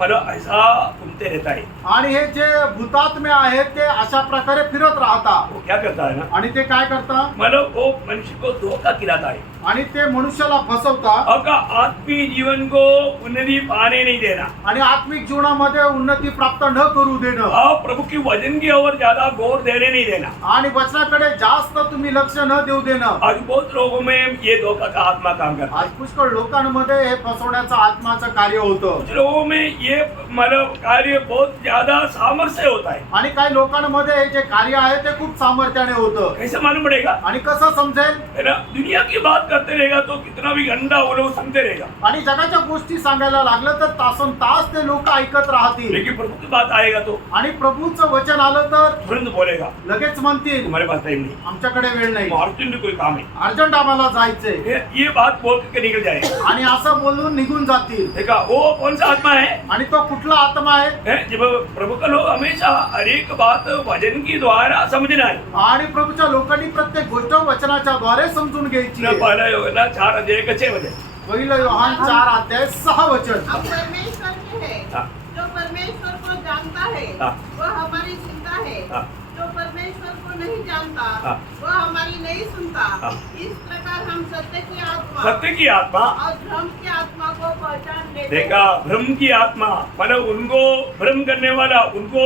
मतलब ऐसा घूमते रहता है. आणि हे जे भूतात्मे आहेत ते अशा प्रकारे फिरत राहतात. वो क्या करता है ना आणि ते काय करतात? मतलब वो मनुष्य को धोखा खिलाता है. आणि ते मनुष्याला फसवतात आपका आत्मीय जीवन को उन्नति पाने नहीं देना। आणि आत्मिक जीवनामध्ये उन्नती प्राप्त न करू देणं आप प्रभु की वचन की ओर ज्यादा गौर देने नहीं देना। आणि वचनाकडे जास्त तुम्ही लक्ष न देऊ देणं. आज बहुत लोगों में ये धोखा का आत्मा काम करता है। आज पुष्कळ लोकांमध्ये हे फसवण्याचं आत्माचं कार्य होतं कुछ लोगों में ये मतलब कार्य बहुत ज्यादा सामर्थ्य होता है। आणि काही लोकांमध्ये हे जे कार्य आहे ते खूप सामर्थ्याने होतं. कैसे मालूम पड़ेगा? आणि कसं समजेल? है ना, दुनिया की बात करते रहेगा तो कितना भी घंटा वो लोग सुनते रहेगा, आणि जगाच्या गोष्टी सांगायला लागलं तर तासन तास ते लोक ऐकत राहतील. लेकिन प्रभु की बात आएगा तो आणि प्रभूचं वचन आलं तर तुरंत बोलेगा लगेच म्हणतील हमारे पास टाइम नहीं, आमच्याकडे वेळ नाही, अर्जेंट कोई काम है। अर्जंट आम्हाला जायचंय. ये बात बोल के निकल जाएगा। आणि असं बोलून निघून जातील. देखा वो कौन सा आत्मा है? आणि तो कुठला आत्मा आहे? जब प्रभु का लोग हमेशा हर एक बात वचन की द्वारा समझना है। आणि प्रभूच्या लोकांनी प्रत्येक गोष्ट वचनाच्या द्वारे समजून घ्यायची आहे. पहला योना 4 अध्याय का 6 वचन। पहिलं योहान 4:6 वचन. हम परमेश्वर के हैं। हाँ। जो परमेश्वर को जानता है हाँ। वह हमारी चिंता है। हाँ। जो परमेश्वर को नहीं जानता हाँ। वह हमारी नहीं सुनता। हाँ। इस प्रकार हम सत्य की आत्मा सत्य की आत्मा, और भ्रम की आत्मा को पहचान लेते देखा भ्रम की आत्मा मतलब उनको भ्रम करने वाला, उनको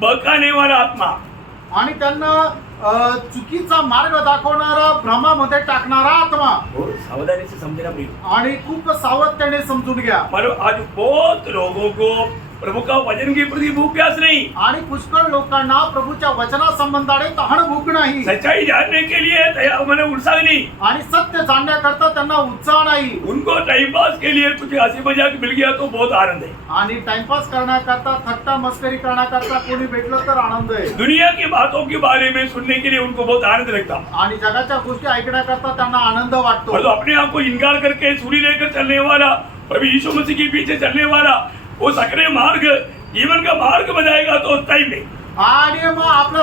बहकाने वाला आत्मा, आणि त्यांना चुकीचा मार्ग दाखवणारा, भ्रमामध्ये टाकणारा आत्मा. वो सावधानी से समझना प्रिय। आणि खूप सावधतेने समजून घ्या. मतलब आज बहुत लोगों को प्रभु का वचन के प्रति भूख प्यास नहीं, आणि पुष्कळ लोकांना प्रभूच्या वचना संबंधाने तहान भूक नाही. सच्चाई जानने के लिए तैयार मैंने उत्साह नहीं, आणि सत्य जाणण्याकरता त्यांना उत्साह नाही. उनको टाइम पास के लिए कुछ हंसी मजाक मिल गया तो बहुत आनंद है। आणि टाइमपास करण्याकरता, थट्टा मस्करी करण्याकरता कोणी भेटलं तर आनंद आहे. दुनिया की बातों के बारे में सुनने के लिए उनको बहुत आनंद लगता, आणि जगाच्या गोष्टी ऐकण्याकरता त्यांना आनंद वाटतो. और तो अपने आप को इनकार करके सूरी लेकर चलने वाला, प्रभु यीशु मसीह के पीछे चलने वाला, वो सकरे मार्ग जीवन का मार्ग बनाएगा तो टाइम नहीं। आणि मग आपल्या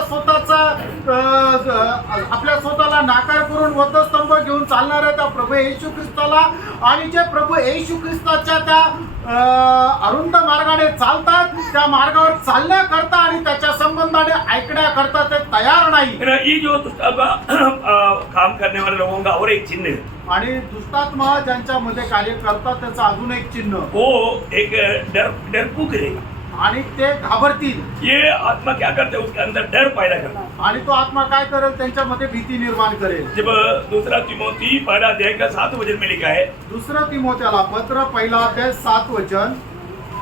स्वतःला नाकार करून वधस्तंभ घेऊन चालणाऱ्या त्या प्रभू येशू ख्रिस्ताला, आणि जे प्रभू येशू ख्रिस्ताच्या त्या अरुंद मार्गाने चालतात, त्या मार्गावर चालण्याकरता आणि त्याच्या संबंधाने ऐकण्याकरता ते तयार नाही. ये जो काम करने वाले लोगों का और एक चिन्ह है, आणि दुष्टात्मा ज्यांच्यामध्ये कार्य करतात त्याचं अजून एक चिन्ह, वो एक डरपूक रहेगा। आणि ते घाबरतील. ये आत्मा क्या करते हैं? उसके अंदर डर पैदा करता है। आणि तो आत्मा काय करेल? त्यांच्यामध्ये भीती निर्माण करेल. जब दूसरा तिमोथी पहला अध्याय का 7 वचन में लिखा है, दुसरं तिमोथेला पत्र 1:7 वचन,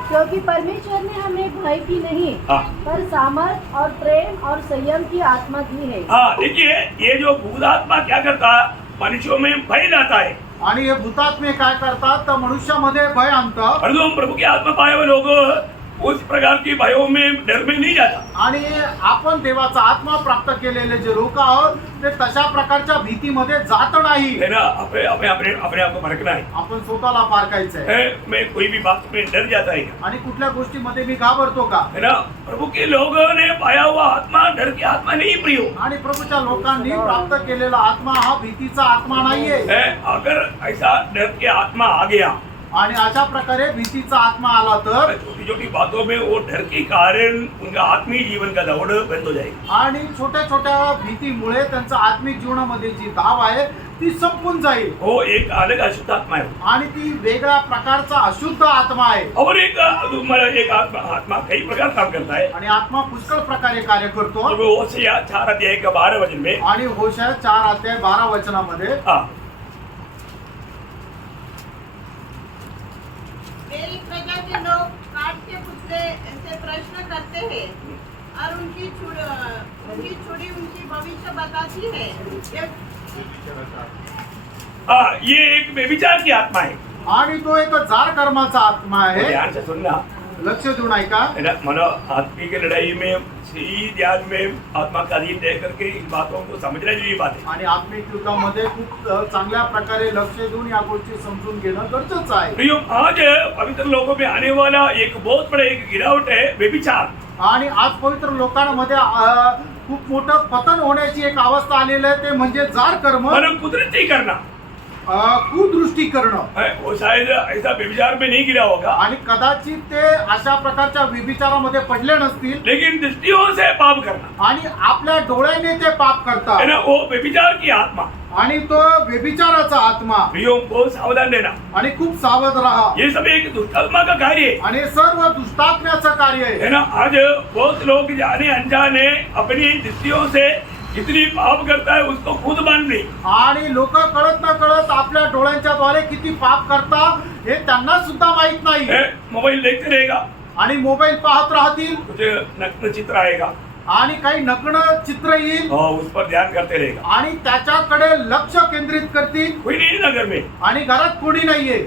क्योंकि परमेश्वर ने हमें भय की नहीं हाँ पर सामर्थ और प्रेम और संयम की आत्मा दी है। हाँ, देखिए ये जो भूत आत्मा क्या करता है? मनुष्यों में भय लाता है। आणि हे भूतात्मे काय करतात? तर मनुष्यामध्ये भय आणतात. और जो हम प्रभु की आत्मा पाए हुए लोग उस प्रकार की भयों में, डर में नहीं जाता। आणि आपण देवाचा आत्मा प्राप्त केलेले जे लोक आहोत ते तशा प्रकारच्या भीतीमध्ये जात नाही. है ना, अपने अपने अपने अपने आप को परखना है। आपण स्वतःला पारखायचंय. मैं कोई भी बात में डर जाता है क्या? आणि कुठल्या गोष्टीमध्ये मी घाबरतो का? है ना, प्रभु के लोगों ने पाया हुआ आत्मा डर की आत्मा नहीं प्रियो आणि प्रभूच्या लोकांनी प्राप्त केलेला आत्मा हा भीतीचा आत्मा नाहीये. है। अगर ऐसा डर के आत्मा आ गया, आणि अशा प्रकारे भीतीचा आत्मा आला तर छोटी छोटी बातों में वो डर के कारण उनका आत्मीय जीवन का दौड़ बंद हो जाएगी। आणि छोट्या छोट्या भीतीमुळे त्यांचं आत्मिक जीवनामध्ये जी धाव आहे ती संपून जाईल. वो एक अलग अशुद्ध आत्मा है। आणि ती वेगळ्या प्रकारचा अशुद्ध आत्मा आहे. और एक आत्मा कई प्रकार काम करता है। आणि आत्मा पुष्कळ प्रकारे कार्य करतो. जब होशेया 4 अध्याय का 12 वचन में, आणि होशेया 4:12 वचनामध्ये, हाँ, मेरी प्रजा के लोग काट के पुतले से प्रश्न करते हैं और उनकी छुरी उनकी भविष्य बताती है। ये एक व्यभिचार की आत्मा है। आणि तो एक जार कर्माचा आत्मा आहे. ध्यान से सुनना, लक्ष देऊन ऐका. है ना, मतलब आत्मिक लड़ाई में सही ध्यान में आत्मा का अधीन रह करके इन बातों को समझना जरूरी बात है। आणि आत्मिक युद्धामध्ये खूप चांगल्या प्रकारे लक्ष देऊन या गोष्टी समजून घेणं गरजेचं आहे. प्रियो, आज पवित्र लोगों में आने वाला एक बहुत बड़ा एक गिरावट है व्यभिचार। आणि आज पवित्र लोकांमध्ये खूप मोठं पतन होण्याची एक अवस्था आलेली आहे, ते म्हणजे जार कर्म, मतलब कुदरती करना। कुदृष्टी करणं. वो शायद ऐसा व्यभिचार में नहीं गिरा होगा, आणि कदाचित ते अशा प्रकारच्या व्यभिचारामध्ये पडले नसतील, लेकिन दृष्टियों से पाप करना, आणि आपल्या डोळ्याने ते पाप है करतात. ना, वो व्यभिचार की आत्मा। आणि तो व्यभिचाराचा आत्मा प्रियो बहुत सावधान रहना। आणि खूप सावध राहा ये सब एक दुष्टात्मा का कार्य है। आणि सर्व दुष्टात्म्याचं कार्य आहे है ना। आज बहुत लोग जाने अनजाने अपनी दृष्टियों से कितनी पाप करता है उसको खुद मान नहीं। आणि लोक कळत न कळत आपल्या डोळ्यांच्या द्वारे किती पाप करता हे त्यांना सुद्धा माहित नाही है, मोबाइल देखते रहेगा, आणि मोबाईल पाहत राहतील कुछ नग्न चित्र आएगा आणि काही नग्न चित्र येईल और उस पर ध्यान करते रहेगा। आणि त्याच्याकडे लक्ष केंद्रित करतील कोई नहीं ना घर में। आणि घरात कोणी नाहीये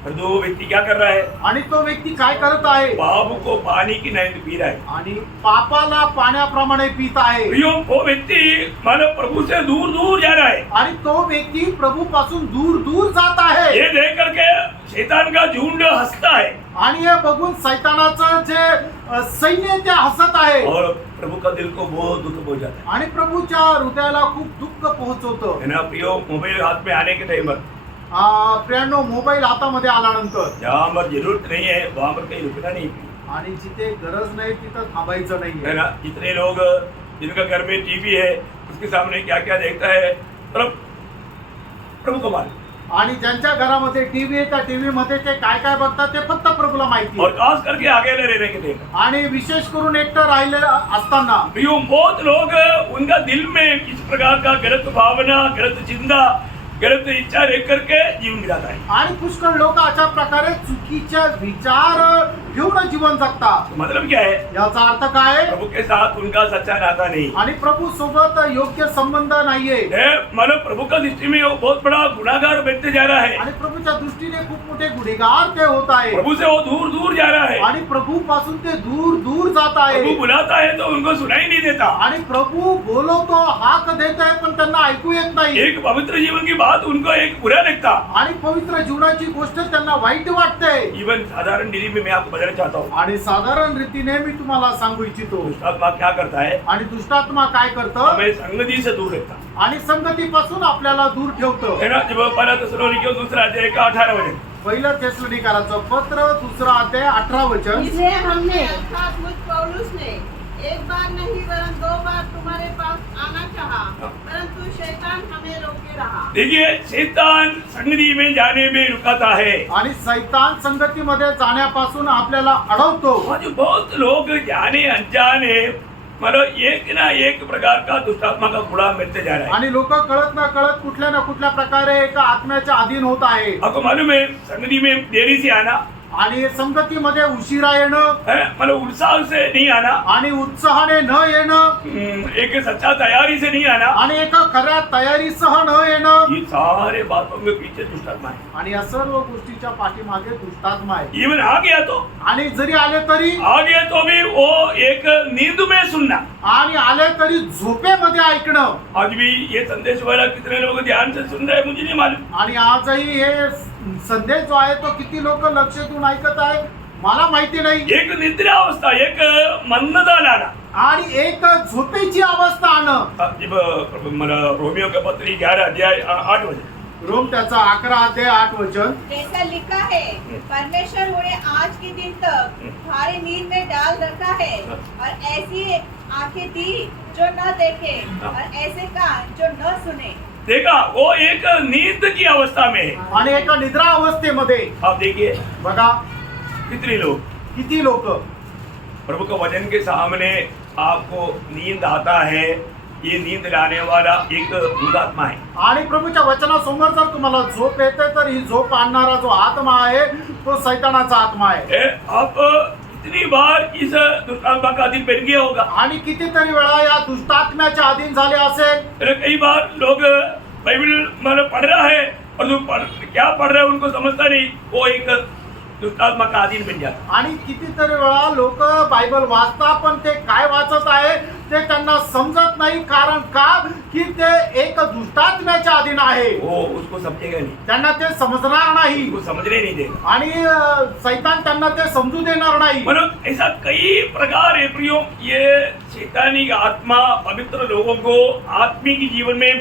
और दो व्यक्ति क्या कर रहा है, आणि तो व्यक्ति काय करत आहे बाबू को पानी की नींद पी रहा है। आणि पापाला पाण्याप्रमाणे पित आहे प्रियो वो व्यक्ति मानो प्रभु से दूर दूर जा रहा है। आणि तो व्यक्ती प्रभू पासून दूर दूर जात आहे ये देख करके शैतान का झुंड हंसता है आणि हे बघून सैतानाचं जे सैन्य ते हसत आहे और प्रभु का दिल को बहुत दुख पहुंचाता है। आणि प्रभूच्या हृदयाला खूप दुःख पोहोचवतं है ना प्रियो, मोबाइल हाथ में आने के टाइम पर प्रियांनो मोबाईल हातामध्ये आल्यानंतर जहाँ पर जरूरत नहीं है वहाँ पर कहीं रुकना नहीं। आणि जिथे गरज नाही तिथं थांबायचं है नाहीये ना। जितने लोग जिनका घर में टीवी है उसके सामने क्या क्या देखता है प्रभु को मालूम। आणि ज्यांच्या घरामध्ये टीव्ही आहे त्या टीव्ही मध्ये ते काय काय बघतात ते फक्त प्रभूला माहिती और आहे. खास करके अकेले रहने के टाइम आणि विशेष करून एकटं राहिले असताना प्रियो बहुत लोग उनका दिल में किस प्रकार का गलत भावना, गलत चिंता, गलत इच्छा रह करके जीवन बिताता है। आणि पुष्कळ लोक अशा प्रकारे चुकीचे विचार घेऊन जीवन जगतात. मतलब क्या है, याचा अर्थ काय आहे? प्रभु के साथ उनका सच्चा नाता नहीं आणि प्रभू सोबत योग्य संबंध नाहीये है। मतलब प्रभु का दृष्टि में वो बहुत बड़ा गुनाहगार बनते जा रहा है। आणि प्रभूच्या दृष्टीने खूप मोठे गुन्हेगार ते होत आहे प्रभु से वो दूर दूर जा रहा है। आणि प्रभू पासून ते दूर दूर जात आहे प्रभु बुलाता है तो उनको सुनाई नहीं देता। आणि प्रभू बोलवतो हाक देत आहे पण त्यांना ऐकू येत नाही एक पवित्र जीवन की बात उनको एक बुरा लगता। आणि पवित्र जीवनाची गोष्ट त्यांना वाईट वाटते. जीवन साधारण डिग्री में मैं आपको बताना चाहता हूँ, आणि साधारण रीतीने मी तुम्हाला सांगू इच्छितो दुष्टात्मा क्या करता है, आणि दुष्टात्मा काय करतं हमें संगति से दूर रखता आणि संगतीपासून आपल्याला दूर ठेवतं. है ना। जब पहला थिस्सलुनीकियों दूसरा अध्याय का 18 वचन, पहिलं थिस्सलुनीकराचं पत्र दुसरा अध्याय 18 वचन. इसलिए हमने अर्थात मुझ पौलुस ने एक बार नहीं वरन 2 बार तुम्हारे पास आना चाहा, परंतु शैतान हमें रोके रहा। देखिए शैतान संगति में जाने में रुकाता है। आणि सैतान संगतीमध्ये जाण्यापासून आपल्याला अडवतो. आज बहुत लोग जाने अनजाने मतलब एक ना एक प्रकार का दुष्टात्मा का गुलाम बनते जा रहा है। आणि लोक कळत ना कळत कुठल्या ना कुठल्या प्रकारे एका आत्म्याच्या अधीन होत आहे. आपको मालूम है संगति में देरी से आना आणि संगतीमध्ये उशिरा येणं है, मतलब उत्साह से नहीं आना, आणि उत्साहाने न येणं एक सच्चा तैयारी से नहीं आना, आणि एका खऱ्या तयारीसह न येणं ये सारे बातों के पीछे दुष्टात्मा है। आणि या सर्व गोष्टीच्या पाठीमागे दुष्टात्मा आहे. इवन आ गया तो आणि जरी आले तरी भी वो एक नींद में सुनना। आणि आले तरी झोपेमध्ये ऐकणं. आज भी ये संदेश वाला कितने लोग ध्यान से सुन रहे हैं मुझे नहीं मालूम। आणि आजही हे संदेश जो आहे तो किती लोक लक्ष देऊन ऐकत आहे मला माहिती नाही. एक निद्रा अवस्था, एक मन्नता लाना। आणि एक झोपेची अवस्था आणणं. जब मला रोमियो का पत्री 11 अध्याय 8 वचन, रोम त्याचा 11 अध्याय 8 वचन. जैसा लिखा है, परमेश्वर उन्हें आज के दिन तक भारी नींद में डाल रखा है, और ऐसी आंखें दी जो न देखे, और ऐसे कान जो न सुने. देखा वो एक नींद की अवस्था में है। आणि एका निद्रा अवस्थेमध्ये आप देखिए बघा कितने लोग किती लोक प्रभु के वचन के सामने आपको नींद आता है, ये नींद लाने वाला एक दुरात्मा है। आणि प्रभूच्या वचनासमोर जर तुम्हाला झोप येते तर ही झोप आणणारा जो आत्मा आहे तो सैतानाचा आत्मा आहे. आप कितनी बार इस दुष्टात्मा का अधीन बन गया होगा। आणि कितीतरी वेळा या दुष्टात्म्याच्या अधीन झाले असेल. कई बार लोग बाइबल मतलब पढ़ रहा है और जो क्या पढ़ रहे हैं उनको समझता नहीं, वो एक दुष्टात्मा का अधीन बन जाता। आणि कितीतरी वेळा लोक बायबल वाचतात पण ते काय वाचत आहे ते त्यांना समजत नाही. कारण का की ते एक दुष्टात्म्याच्या अधीन आहे. वो उसको समझेगा नहीं, त्यांना ते समजणार नाही उसको समझने नहीं देगा। आणि सैतान त्यांना ते समजू देणार नाही. मतलब ऐसा कई प्रकार है प्रियो, ये शैतानी आत्मा पवित्र लोगों को आत्मिक जीवन में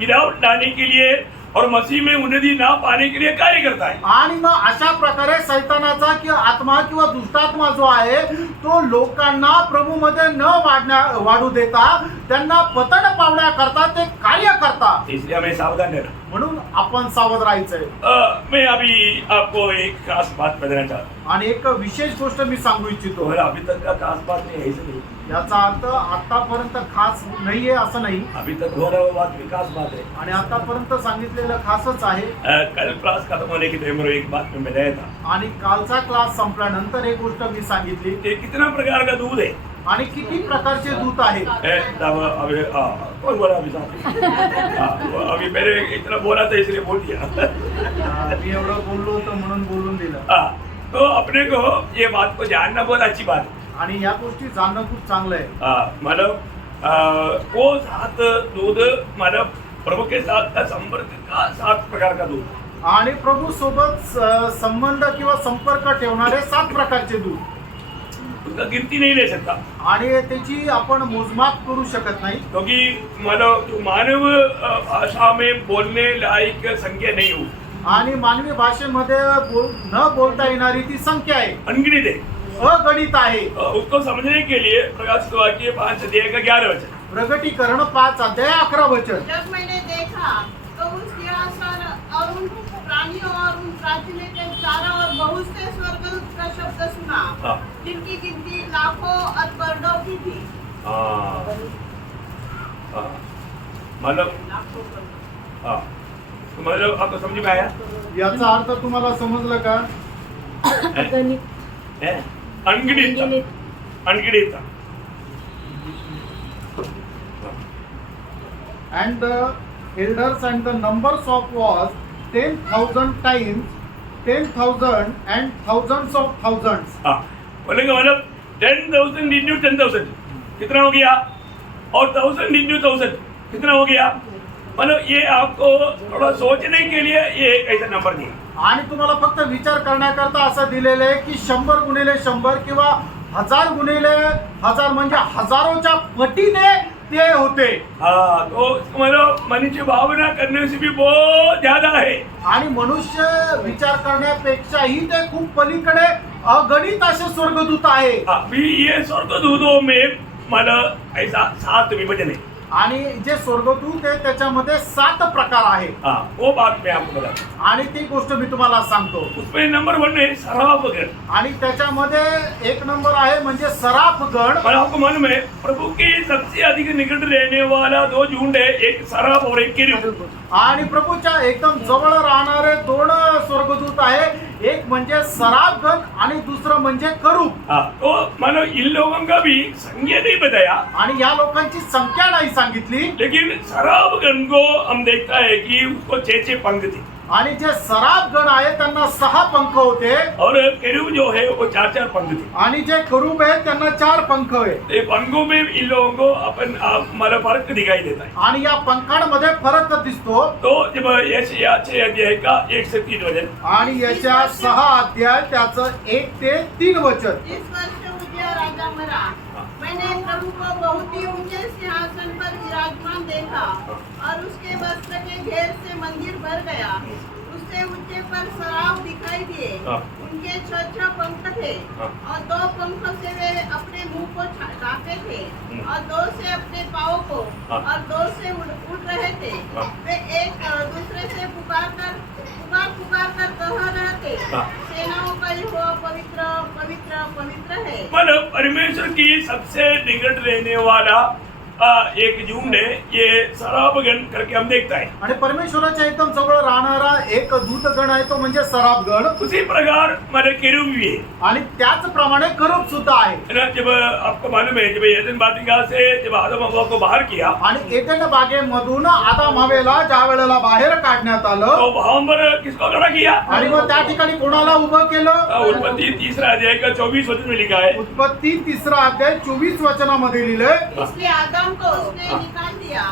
गिरावट लाने के लिए और मसीह में उन्नति ना पाने के लिए कार्य करता है। आणि मग अशा प्रकारे सैतानाचा किंवा आत्मा किंवा दुष्टात्मा जो आहे तो लोकांना प्रभूमध्ये न वाढू देता त्यांना पतन पावण्याकरता ते कार्य करतात. इसलिए हमें सावधान रहना। म्हणून आपण सावध राहायचंय. मैं अभी आपको एक खास बात बताना चाहता हूँ आणि एक विशेष गोष्ट मी सांगू इच्छितो. और अभी तक का खास बात नहीं है, ऐसे नहीं। याचा अर्थ आतापर्यंत खास नाहीये असं नाही अभी तक हो रहा बात विकास बात है। आणि आतापर्यंत सांगितलेलं खासच आहे. कल क्लास खत्म होने के टाइम एक बात में बताया था आणि कालचा क्लास संपल्यानंतर एक गोष्ट मी सांगितली कि कितना प्रकार का दूध है। आणि किती प्रकारचे दूध आहेत. अभी कौन बोला अभी साहब? अभी पहले इतना बोला था इसलिए बोल दिया। मी एवढं बोललो होतो म्हणून बोलून दिलं. तो अपने को ये बात को जानना बहुत अच्छी बात है। आणि या गोष्टी जाणणं खूप चांगलं आहे. मतलब वो सात दूध मतलब प्रभु के साथ का संपर्क का 7 प्रकार का दूध आणि प्रभू सोबत संबंध किंवा संपर्क ठेवणारे 7 प्रकारचे दूध. उसका गिनती नहीं ले सकता आणि त्याची आपण मोजमाप करू शकत नाही. क्योंकि मतलब जो मानव भाषा में बोलने लायक संख्या नहीं हो, आणि मानवी भाषेमध्ये न बोलता येणारी ती संख्या आहे, अनगिनत है। अगणित आहे. उसको समझने के लिए प्रकाशित वाक्य 5 अध्याय का 11 वचन। प्रगटीकरण 5 अध्याय 11 वचन. जब मैंने देखा तो उस सिंहासन और उन प्राणियों और उन प्राचीनों के चारों और बहुत से स्वर्गदूत का शब्द सुना, जिनकी गिनती लाखों और करोड़ों की थी। मतलब लाखों करोड़। मतलब आपको समझ में आया? याचा अर्थ तुम्हाला समजलं का? गणित अनगिनत अनगिनत। And the elders and the numbers of was 10,000 times 10,000 and thousands of thousands. बोलेंगे मतलब 10,000 इंटू 10,000 कितना हो गया, और 1000 इंटू 1000 कितना हो गया। मतलब ये आपको थोड़ा सोचने के लिए ये एक ऐसा नंबर दिया। आणि तुम्हाला फक्त विचार करण्याकरता असं दिलेलं आहे की 100 गुणिले 100 किंवा 1000 गुणिले 1000 म्हणजे हजारोच्या पटीने ते होते. तो मतलब मनुष्य भावना करने से भी बहुत ज्यादा है। आणि मनुष्य विचार करण्यापेक्षाही ते खूप पलीकडे अगणित असे स्वर्गदूत आहे. अभी ये स्वर्गदूतों में मतलब ऐसा 7 विभाजन है। आणि जे स्वर्गदूत आहे त्याच्यामध्ये 7 प्रकार आहेत. वो बात मैं आपको बताता हूँ। आणि ती गोष्ट मी तुम्हाला सांगतो. उसमें नंबर 1 है सराफगण। आणि त्याच्यामध्ये 1 नंबर आहे म्हणजे सराफगण. और आपको मालूम है प्रभु के सबसे अधिक निकट रहने वाला 2 झुंड है, एक सराफ और एक केरूब। आणि प्रभूच्या एकदम जवळ राहणारे 2 स्वर्गदूत आहे, एक म्हणजे सराफगण आणि दुसरं म्हणजे करूब. तो मानो इन लोगों का भी संख्या नहीं बताया, आणि या लोकांची संख्या नाही सांगितली. लेकिन सराफगण को हम देखता है कि उसको 6 पंख थे, आणि जे सराफगण आहे त्यांना 6 पंख होते. और केरूब जो है वो 4 पंख थे। आणि जे करूब आहे त्यांना 4 पंख आहे. ये पंखों में इन लोगों को अपन मतलब फर्क दिखाई देता है। आणि या पंखांमध्ये फरक दिसतो. तो जब यशायाह 6 अध्याय का 1 से 3 वचन, आणि याच्या 6 अध्याय त्याचं 1 ते 3 वचन. इस वर्ष उजिया राजा मरा, मैंने प्रभु को बहुत ही ऊंचे सिंहासन पर विराजमान देखा, और उसके वस्त्र के घेर से मंदिर भर गया। उससे ऊंचे पर सराफ दिखाई दिए, उनके 6 पंख थे, और 2 पंखों से वे अपने मुंह को ढांके थे, और 2 से अपने पाँव को, और 2 से उड़ रहे थे। वे एक दूसरे से पुकार कर कह रहे थे, सेनाओं का यहोवा पवित्र पवित्र पवित्र है। मतलब परमेश्वर की सबसे निकट रहने वाला एक झुंड है, ये सराफगण करके हम देखता है। आणि परमेश्वराच्या एकदम जवळ राहणारा एक दूतगण आहे तो म्हणजे सराफगण. उसी प्रकार हमारे केरूब भी है। आणि त्याचप्रमाणे करूब सुद्धा आहे. जब आपको मालूम है जब एदन बाटिका से जब आदम हव्वा को बाहर किया, आणि एदन बागेमधून आदम हवेला ज्या वेळेला बाहेर काढण्यात आलं, तो वहां पर किसको खड़ा किया? आणि मग त्या ठिकाणी कोणाला उभं केलं? उत्पत्ति 3 अध्याय का 24 वचन में लिखा है। उत्पत्ती 3 अध्याय 24 वचनामध्ये लिहिलंय. इसलिए आदम को उसने निकाल दिया,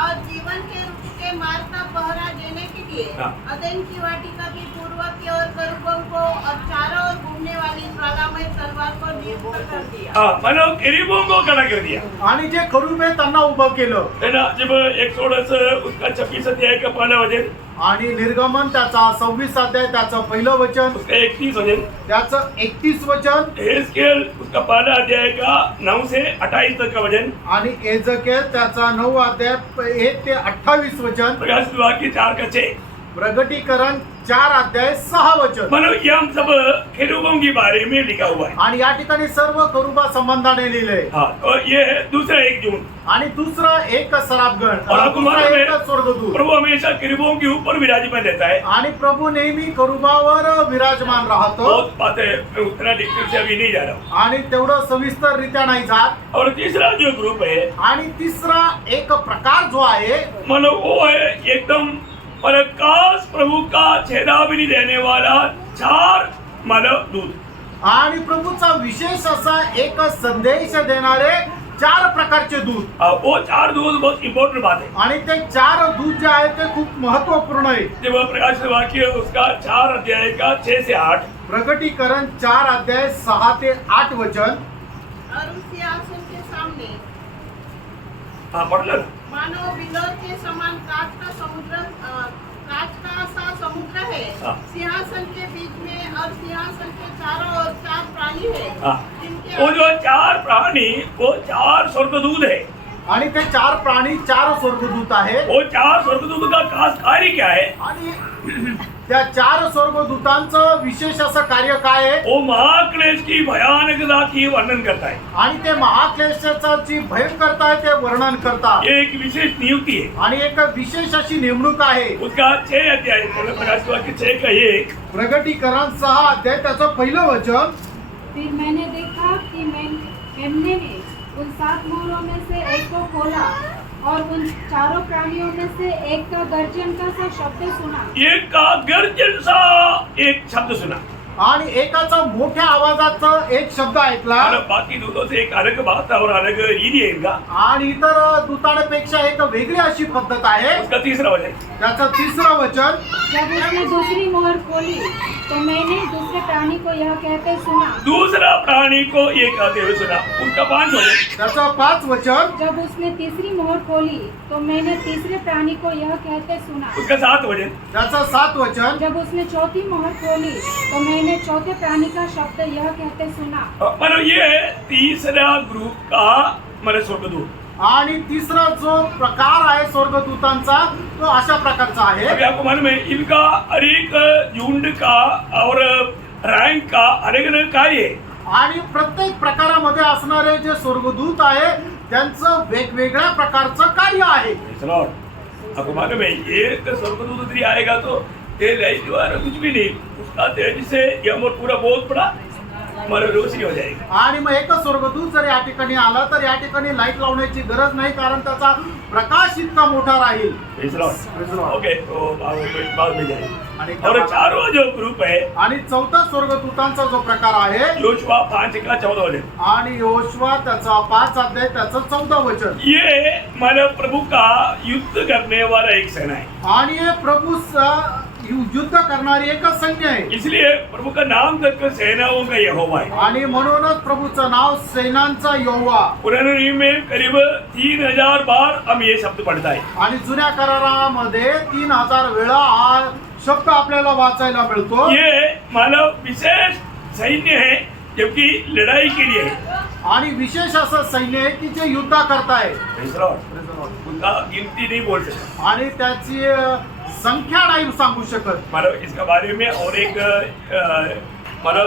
और जीवन के वृक्ष के मार्ग का पहरा देने के लिए अदन की वाटिका की पूर्व की ओर करूबों को और चारों ओर घूमने वाली ज्वालामय तलवार को नियुक्त कर दिया। मतलब केरूबों को खड़ा कर दिया। आणि जे करूब आहे त्यांना उभं केलं. है ना, जब 116 उसका 26 अध्याय का 1 वचन, आणि निर्गमन त्याचा 26 अध्याय त्याचं पहिलं वचन, उसका 31 वचन, त्याचं 31 वचन एहेजकेल उसका पहला अध्याय का 9 से 28 तक का वचन, आणि एजकेल त्याचा 9 अध्याय 1 ते 28 वचन, प्रकाशित वाक्य 4 का 6। प्रगटीकरण 4 अध्याय 6 वचन। मानो ये हम सब केरूबों के बारे में लिखा हुआ है। आणि या ठिकाणी सर्व करुबा संबंधाने लिहिले। हाँ, तो ये है दूसरा 1 जून। आणि दुसरा एक सराफगण, और आपको दुसरा मालूम एक है, स्वर्गदूत। प्रभु हमेशा केरूबों के ऊपर विराजमान रहता है। आणि प्रभू नेहमी करुबावर विराजमान राहतो। बहुत बात है, मैं उतना डिटेल से अभी नहीं जा रहा हूँ। आणि तेवढं सविस्तर रित्या नाही जात। और तीसरा जो ग्रुप है, आणि तिसरा एक प्रकार जो आहे, मानो वो है एकदम प्रकाश प्रभु का चेतावनी देने वाला 4 मानव दूत। आणि प्रभूचा विशेष असा एक संदेश देणारे 4 प्रकारचे दूत। वो 4 दूत बहुत इंपॉर्टेंट बात है। आणि ते 4 दूत जे आहेत ते खूप महत्वपूर्ण आहे। जब प्रकाशित वाक्य उसका 4 अध्याय का 6 से 8, प्रगटीकरण 4 अध्याय 6 ते 8 वचन। और उस सिंहासन के सामने हाँ पढ़ लो ना। मानो बिलोर के समान कांच का सा समुद्र है। हाँ। सिंहासन के बीच में और सिंहासन के चारों ओर 4 प्राणी है। हाँ। जिनके वो जो 4 प्राणी, वो 4 स्वर्गदूत है। आणि ते 4 प्राणी 4 स्वर्गदूत आहे। वो 4 स्वर्गदूत का खास कार्य क्या है? आणि त्या 4 स्वर्गदूतांचं विशेष असं कार्य काय आहे? वो महाक्लेश की भयानकता की वर्णन करता है। आणि ते महाक्लेशाचा जी भयंकरता आहे ते वर्णन करतात। ये एक विशेष नियुक्ति है। आणि एक विशेष अशी नेमणूक आहे। उसका 6 अध्याय, प्रकाशित वाक्य 6 का 1, प्रगटीकरण 6 अध्याय त्याचं पहिलं वचन। फिर मैंने देखा कि मेमने ने उन 7 मोहरों में से एक को खोला और उन 4 प्राणियों में से एक का गर्जन का सा शब्द सुना। एक का गर्जन सा एक शब्द सुना। आणि एकाचा मोठ्या आवाजाचा एक शब्द ऐकला। और बाकी दूतों से एक अलग बात और अलग रीति है इनका। आणि इतर दूतांपेक्षा एक वेगळी अशी पद्धत आहे। उसका तीसरा वचन, त्याचं तिसरं वचन। जब उसने दूसरी मोहर खोली तो मैंने दूसरे प्राणी को यह कहते सुना। दूसरा प्राणी को ये कहते हुए सुना। उसका 5 वचन, त्याचं 5 वचन। जब उसने तीसरी मोहर खोली तो मैंने तीसरे प्राणी को यह कहते सुना। उसका 7 वचन, त्याचं 7 वचन। जब उसने चौथी मोहर खोली तो मैंने चौथे प्राणी का शब्द यह कहते सुना। मतलब ये तीसरा ग्रुप का मतलब स्वर्गदूत। आणि तिसरा जो प्रकार आहे स्वर्गदूतांचा तो अशा प्रकारचा आहे। अभी आपको मालूम है, इनका हर एक झुंड का और रैंक का अलग अलग कार्य है। आणि प्रत्येक प्रकारामध्ये असणारे जे स्वर्गदूत आहे त्यांचं वेगवेगळ्या प्रकारचं कार्य आहे। आपको मालूम है, एक स्वर्गदूत यदि आएगा तो तेल द्वारा कुछ भी नहीं, उसका तेज से यह पूरा बहुत बड़ा हमारा रोशनी हो जाएगी। आणि मग एक स्वर्गदूत जर या ठिकाणी आला तर या ठिकाणी लाईट लावण्याची गरज नाही, कारण त्याचा प्रकाश इतका मोठा राहील। ओके, तो बाद में जाएगी। आणि और चारों जो ग्रुप है, आणि चौथा स्वर्गदूतांचा जो प्रकार आहे योशुआ 5 का 14 वचन, आणि योशुआ त्याचा 5 अध्याय त्याचं 14 वचन। ये मानव प्रभु का युद्ध करने वाला एक सेना है। आणि हे प्रभू युद्ध करणारी एक सैन्य आहे। इसलिए प्रभु का नाम तक सेनाओं का यहोवा है। आणि म्हणूनच प्रभूचं नाव सेनांचा यहोवा। पुराने नियम में करीब 3000 बार हम ये शब्द पढ़ता है। आणि जुन्या करारामध्ये 3000 वेळा हा शब्द आपल्याला वाचायला मिळतो। ये मानव विशेष सैन्य है, जबकि लड़ाई के लिए है। आणि विशेष असं सैन्य आहे की जे युद्ध करताय। उनका गिनती नहीं बोल सकते आणि त्याची संख्या नाही सांगू शकत। मानव इसका बारे में और एक मानव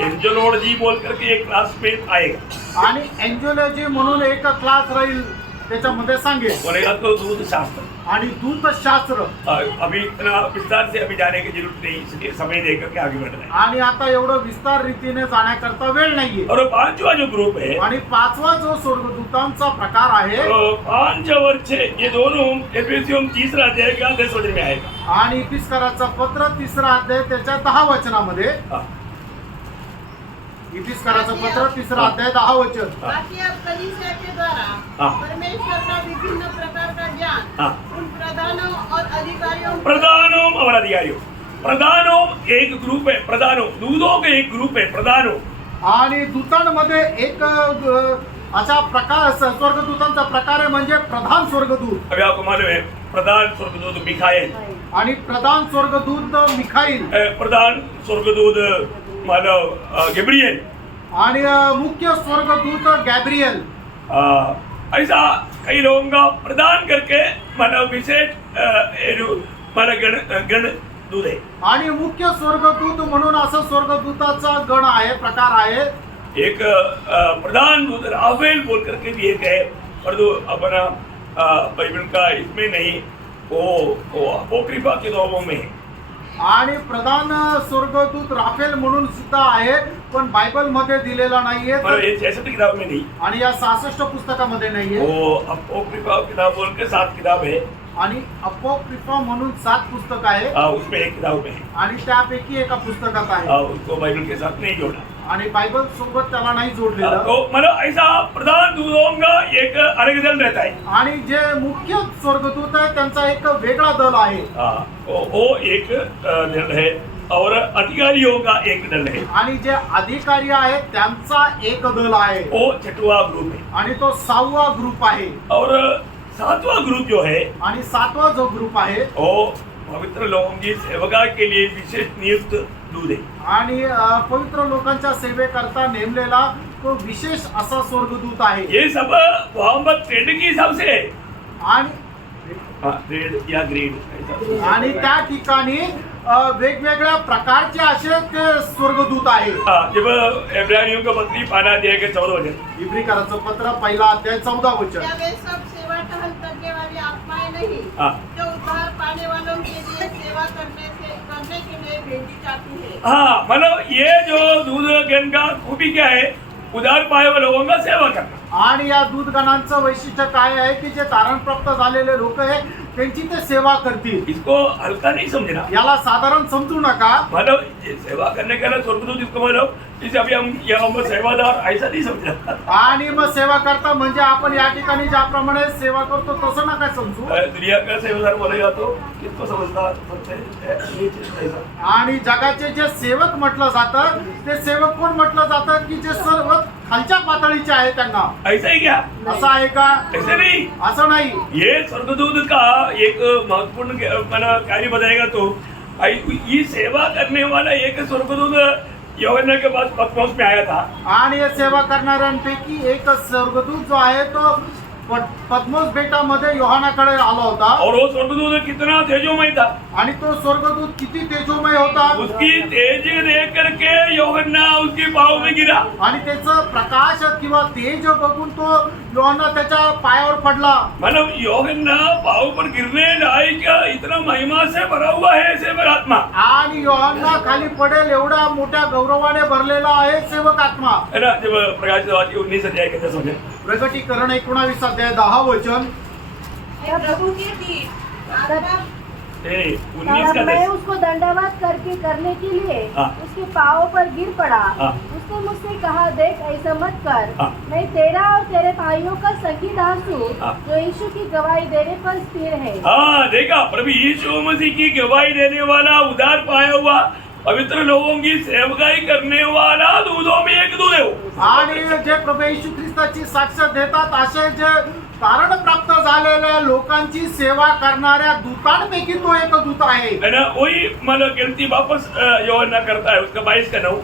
एंजोलॉजी बोल करके एक क्लास में आएगा। आणि एंजिओलॉजी म्हणून एक क्लास राहील, त्याच्यामध्ये सांगेल। बोलेगा तो दूध शास्त्र। आणि दूतशास्त्र। अभी इतना विस्तार से अभी जाने की जरूरत नहीं, इसलिए समय देकर के आगे बढ़ना है। आणि आता एवढं विस्तार रीतीने जाण्याकरता वेळ नाहीये। और 5वां जो ग्रुप है, आणि 5वा जो स्वर्गदूतांचा प्रकार आहे, 5 वर्ष ये दोनों एफेसियम 3 अध्याय का 10 वचन में आएगा। आणि इफिसकाराचं पत्र 3 अध्याय त्याच्या 10 वचनामध्ये। इफिसकाराचं पत्र 3 अध्याय 10 वचन। बाकी अब कलीसिया के द्वारा हाँ। परमेश्वर का विभिन्न प्रकार का ज्ञान हाँ। उन प्रधानों और अधिकारियों प्रधानों और अधिकारियों, प्रधानों एक ग्रुप है, प्रधानों दूतों का एक ग्रुप है, प्रधानों। आणि दूतांमध्ये एक अशा प्रकार स्वर्गदूतांचा प्रकार आहे म्हणजे प्रधान स्वर्गदूत। अभी आपको मालूम है, प्रधान स्वर्गदूत मिखाएल। आणि प्रधान स्वर्गदूत मिखाईल प्रधान स्वर्गदूत मानव गैब्रियल, आणि मुख्य स्वर्गदूत गैब्रियल, ऐसा कई लोगों का प्रदान करके मानव विशेष मानव गण दूत है. आणि मुख्य स्वर्गदूत म्हणून असं स्वर्गदूताचा गण आहे, प्रकार आहे. एक प्रधान दूत राफेल बोल करके भी एक है, परंतु अपना बाइबल का इसमें नहीं, वो अपोक्रिफा किताबों में है. आणि प्रधान स्वर्गदूत राफेल म्हणून सुद्धा आहे, पण बायबल मध्ये दिलेला नाहीये. मतलब ये 66 किताब में नहीं, आणि या 66 पुस्तकामध्ये नाहीये. वो अपोक्रिफा किताब बोल के 7 किताब है. आणि अपोक्रिफा म्हणून 7 पुस्तक आहे, उसमें एक किताब में है. आणि त्यापैकी एका पुस्तकात आहे. उसको बाइबल के साथ नहीं जोड़ा. आणि बायबल सोबत त्याला नाही जोडलेलं. तो मतलब ऐसा प्रधान दूतों का एक अलग दल रहता है. आणि जे मुख्य स्वर्गदूत आहे त्यांचा एक वेगळा दल आहे. वो एक दल है और अधिकारियों का एक दल है. आणि जे अधिकारी आहेत त्यांचा एक दल आहे. वो 6वां ग्रुप है. आणि तो 6वा ग्रुप आहे. और 7वां ग्रुप जो है, आणि 7वा जो ग्रुप आहे वो पवित्र लोगों की सेवका के लिए विशेष नियुक्त दूत है. आणि पवित्र लोकांच्या सेवेकरता नेमलेला तो विशेष असा स्वर्गदूत आहे. ये सब मोहम्मद ट्रेड के हिसाब से है. आणि ट्रेड या ग्रेड ऐसा. आणि त्या ठिकाणी वेगवेगळ्या प्रकारचे असे ते स्वर्गदूत आहे. जब इब्रानियों का पत्री पाना अध्याय के 14 वचन, इब्रिकराचं पत्र पहिला अध्याय 14 वचन. क्या वे सब सेवा टहल करने वाली आत्माएं नहीं जो उद्धार पाने वालों के लिए सेवा करने के लिए भेजी जाती है. मतलब ये जो दूध गण का खूबी क्या है, उधार पाए हुए लोगों का सेवा करना. आणि या दूतगणांचं वैशिष्ट्य काय आहे की जे तारण प्राप्त झालेले लोक आहे त्यांची ते सेवा करतील. इसको हल्का नहीं समझना. याला साधारण समजू नका. मतलब ये सेवा करने का ना स्वर्गदूत, इसको मतलब जैसे अभी हम सेवादार ऐसा नहीं समझना. आणि मग सेवा करता म्हणजे आपण या ठिकाणी ज्याप्रमाणे सेवा करतो तसं नका समजू. दुनिया का सेवादार बोलेगा तो किसको समझता सकते. आणि जगाचे जे सेवक म्हटलं जातं ते सेवक कोण म्हटलं जातं की जे सर्व खालच्या पातळीचे आहे त्यांना. ऐसा ही क्या? असं आहे का? ऐसे नहीं. असं नाही. ये स्वर्गदूत का एक महत्वपूर्ण कार्य बताएगा. तो ये सेवा करने वाला एक स्वर्गदूत यूहन्ना के पास पत्मोस में आया था. आणि या सेवा करणाऱ्यांपैकी एक स्वर्गदूत जो आहे तो पद्मोस बेटामध्ये योहानाकडे आला होता. और वो स्वर्गदूत कितना तेजोमय था. आणि तो स्वर्गदूत किती तेजोमय होता. उसकी तेज देख करके यूहन्ना उसके पाँव में गिरा. आणि त्याचं प्रकाश किंवा तेज बघून तो योहाना त्याच्या पायावर पडला. मतलब यूहन्ना पाँव पर गिरने लायक इतना महिमा से भरा हुआ है सेवक आत्मा. आणि योहाना खाली पडेल एवढा मोठ्या गौरवाने भरलेला आहे सेवक आत्मा. है ना. जब प्रकाशित 19 अध्याय के 10 वचन, प्रकटीकरण 19 अध्याय 10 वचन. हे प्रभु के दिन आत्मा 19 का मैं 10. उसको दंडवत करने के लिए हाँ। उसके पाँव पर गिर पड़ा. हाँ। उसने मुझसे कहा, देख ऐसा मत कर. हाँ। मैं तेरा और तेरे भाइयों का सखी दास हूँ हाँ। जो यीशु की गवाही देने पर स्थिर है. देखा, प्रभु यीशु मसीह की गवाही देने वाला, उधार पाया हुआ, पवित्र लोगों की सेवकाई करने वाला दूधों में एक दूध है वो. आणि जे प्रभू येशू ख्रिस्ताची साक्ष देतात असे जे तारण प्राप्त झालेल्या लोकांची सेवा करणाऱ्या दूतांपैकी तो एक दूत आहे. है ना. वही मतलब गलती वापस यूहन्ना करता है. उसका 22 का 9.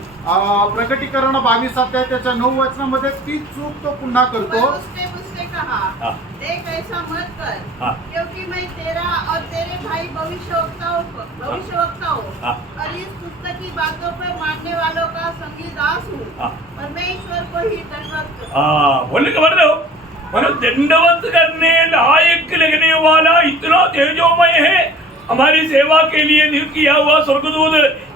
प्रकटीकरण 22 अध्याय त्याच्या 9 वचनामध्ये ती चूक तो पुन्हा पर करतो. उसने मुझसे कहा, हाँ। देख ऐसा मत कर, हाँ। क्योंकि मैं तेरा और तेरे भाई भविष्यवक्ता हूँ हाँ। और इस पुस्तक की बातों पर मानने वालों का संगी दास हूँ. हाँ। परमेश्वर को ही दंडवत बोलने का मतलब हो, मतलब दंडवत करने लायक लगने वाला इतना तेजोमय है, हमारी सेवा के लिए नियुक्त किया हुआ स्वर्गदूत.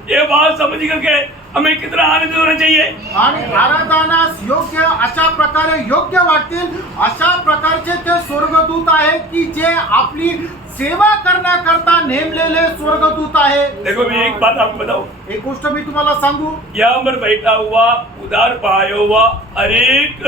ये बात समझ करके हमें कितना आनंदित होना चाहिए. आणि आराधनास योग्य अशा प्रकारे योग्य वाटतील अशा प्रकारचे ते स्वर्गदूत आहेत की जे आपली सेवा करण्याकरता नेमलेले स्वर्गदूत आहे. देखो, मैं एक बात आपको बताऊं. एक गोष्ट मी तुम्हाला सांगू. यहाँ पर बैठा हुआ, उधार पाया हुआ हर एक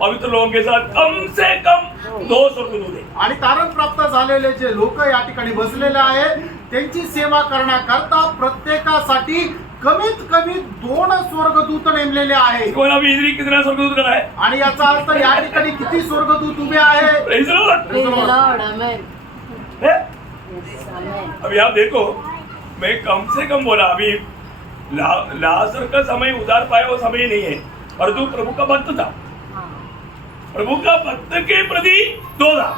पवित्र लोगों के साथ कम से कम 2 स्वर्गदूत है. आणि तारण प्राप्त झालेले जे लोक या ठिकाणी बसलेले आहेत त्यांची सेवा करण्याकरता प्रत्येकासाठी कमीत कमी 2 स्वर्गदूत नेमलेले आहेत. कौन अभी इधर कितना स्वर्गदूत खड़ा है? आणि याचा अर्थ या ठिकाणी किती स्वर्गदूत उभे आहेत. Praise the Lord. Praise the Lord. Amen. है? आमेन। अभी आप देखो, मैं कम से कम बोला अभी लाजर का समय उधार पाया वो समय नहीं है, और जो प्रभु का भक्त था, हाँ, प्रभु का भक्त के प्रति 2 था।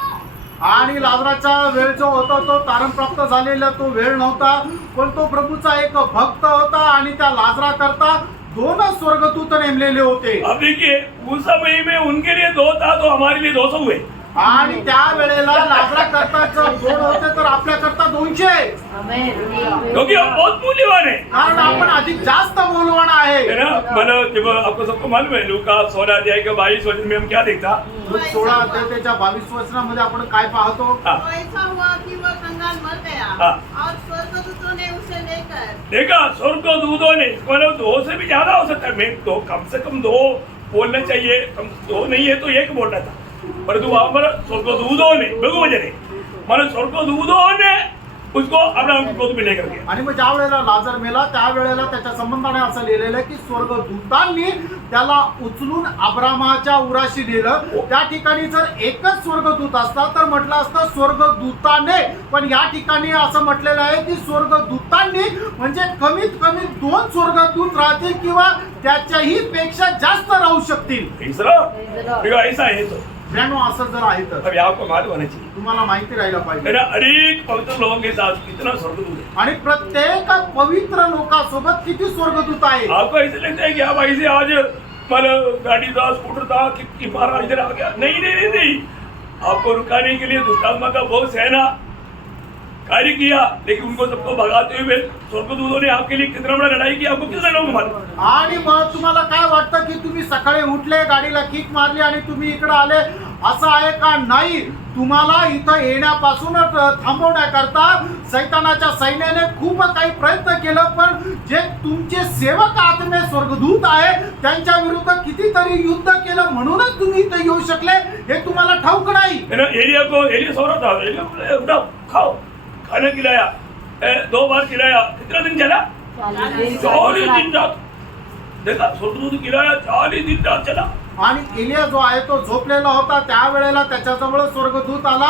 आणि लाजराचा वेळ जो होता तो तारण प्राप्त झालेला तो वेळ नव्हता, पण तो प्रभूचा एक भक्त होता आणि त्या लाजरा करता 2 स्वर्गदूत नेमलेले होते. अब देखिए उस समय में उनके लिए 2 था तो हमारे लिए 200 हुए। आणि त्या वेळेला लाजरा करता जर 2 होते तर आपल्या करता 200, आमेन। क्योंकि हम बहुत मूल्यवान है कारण आपण अधिक जास्त मूल्यवान आहे. ना। मतलब जब आपको सबको मालूम है लूका 16 अध्याय के 22 वचन में हम क्या देखता? 16 अध्यायाच्या 22 वचनामध्ये आपण काय पाहतो? हाँ, तो ऐसा हुआ कि वो कंगाल मर गया हाँ। और स्वर्गदूतों ने उसे लेकर देखा स्वर्गदूतों ने, मतलब 2 से भी ज्यादा हो सकता है, मैं तो कम से कम 2 बोलना चाहिए, कम 2 नहीं है तो 1 बोलना था, परंतु वहां पर स्वर्गदूतों ने बहुवचन है, मतलब स्वर्गदूतों ने उसको अब्राहम की गोद में लेकर गया। आणि मग ज्या वेळेला लाजर मेला त्या वेळेला त्याच्या संबंधाने असं लिहिलेलं आहे की स्वर्गदूतांनी त्याला उचलून अब्रामाच्या उराशी नेलं. त्या ठिकाणी जर एकच स्वर्गदूत असता तर म्हटलं असतं स्वर्गदूताने, पण या ठिकाणी असं म्हटलेलं आहे की स्वर्गदूतांनी, म्हणजे कमीत कमी 2 स्वर्गदूत राहतील किंवा त्याच्याही पेक्षा जास्त राहू शकतील. तीसरा देखो ऐसा है तो मित्रांनो, असं जर आहे तर अभी आपको मालूम होना चाहिए, तुम्हाला माहिती राहिलं पाहिजे. मेरा अनेक पवित्र लोगों के साथ कितना स्वर्गदूत है। आणि प्रत्येक पवित्र लोकांसोबत किती स्वर्गदूत आहे. आपको ऐसे लगता है कि आप ऐसे आज मतलब गाड़ी था, स्कूटर था, कि मारा इधर आ गया, नहीं नहीं नहीं नहीं, आपको रुकाने के लिए दुष्टात्मा का बहुत सेना कार्य किया, लेकिन उनको सबको भगाते हुए स्वर्गदूतों ने आपके लिए कितना बड़ा लड़ाई की, आपको कितना लोग मालूम? आणि मग तुम्हाला काय वाटतं की तुम्ही सकाळी उठले, गाडीला किक मारली आणि तुम्ही इकडे आले, असं आहे का? नाही. तुम्हाला इथं येण्यापासून थांबवण्याकरता सैतानाच्या सैन्याने खूप काही प्रयत्न केलं, पण जे तुमचे सेवक आत्मे स्वर्गदूत आहे त्यांच्या विरुद्ध कितीतरी युद्ध केलं, म्हणूनच तुम्ही इथं येऊ शकले, हे तुम्हाला ठाऊक नाही. एलिया सो रहा था, एलिया बोले, उठो, खाओ, खाना खिलाया, 2 बार खिलाया, कितना दिन चला? 40 दिन रात। देखा स्वर्गदूत खिलाया, 40 दिन रात चला। आणि एलिया जो आहे तो झोपलेला होता, त्यावेळेला त्याच्याजवळ स्वर्गदूत आला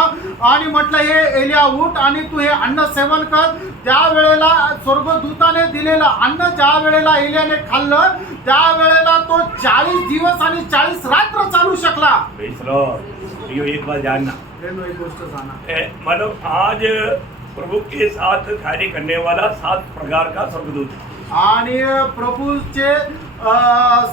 आणि म्हटलं, हे एलिया उठ आणि तू हे अन्न सेवन कर. त्यावेळेला स्वर्गदूताने दिलेलं अन्न ज्या वेळेला एलियाने खाल्लं त्यावेळेला तो 40 दिवस आणि 40 रात्र चालू शकला. एक बात जानना, एक गोष्ट सांगा, मतलब आज प्रभु के साथ कार्य करने वाला 7 प्रकार का स्वर्गदूत है। आणि प्रभूचे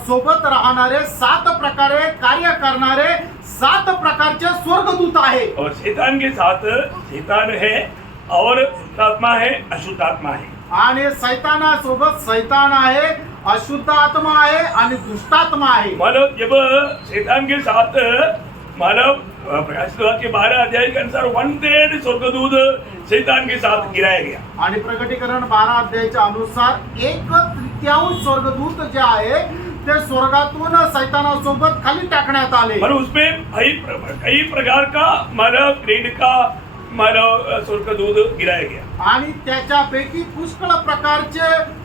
सोबत राहणारे 7 प्रकारे कार्य करणारे 7 प्रकारचे स्वर्गदूत आहे. और शैतान के साथ शैतान है और शुद्धात्मा है, अशुद्ध आत्मा है। आणि सैतानासोबत सैतान आहे, अशुद्ध आत्मा आहे आणि दुष्टात्मा आहे. मतलब जब शैतान के साथ मानव प्रकाशित के 12 अध्याय के अनुसार 1/3 स्वर्गदूत शैतान के साथ गिराया गया। आणि प्रकटीकरण 12 अध्यायाच्या अनुसार 1/3 स्वर्गदूत जे आहे ते स्वर्गातून सैतानासोबत खाली टाकण्यात आले. और उसमें कई प्रकार का मानव ग्रेड का मानव स्वर्गदूत गिराया गया। आणि त्याच्यापैकी पुष्कळ प्रकारचे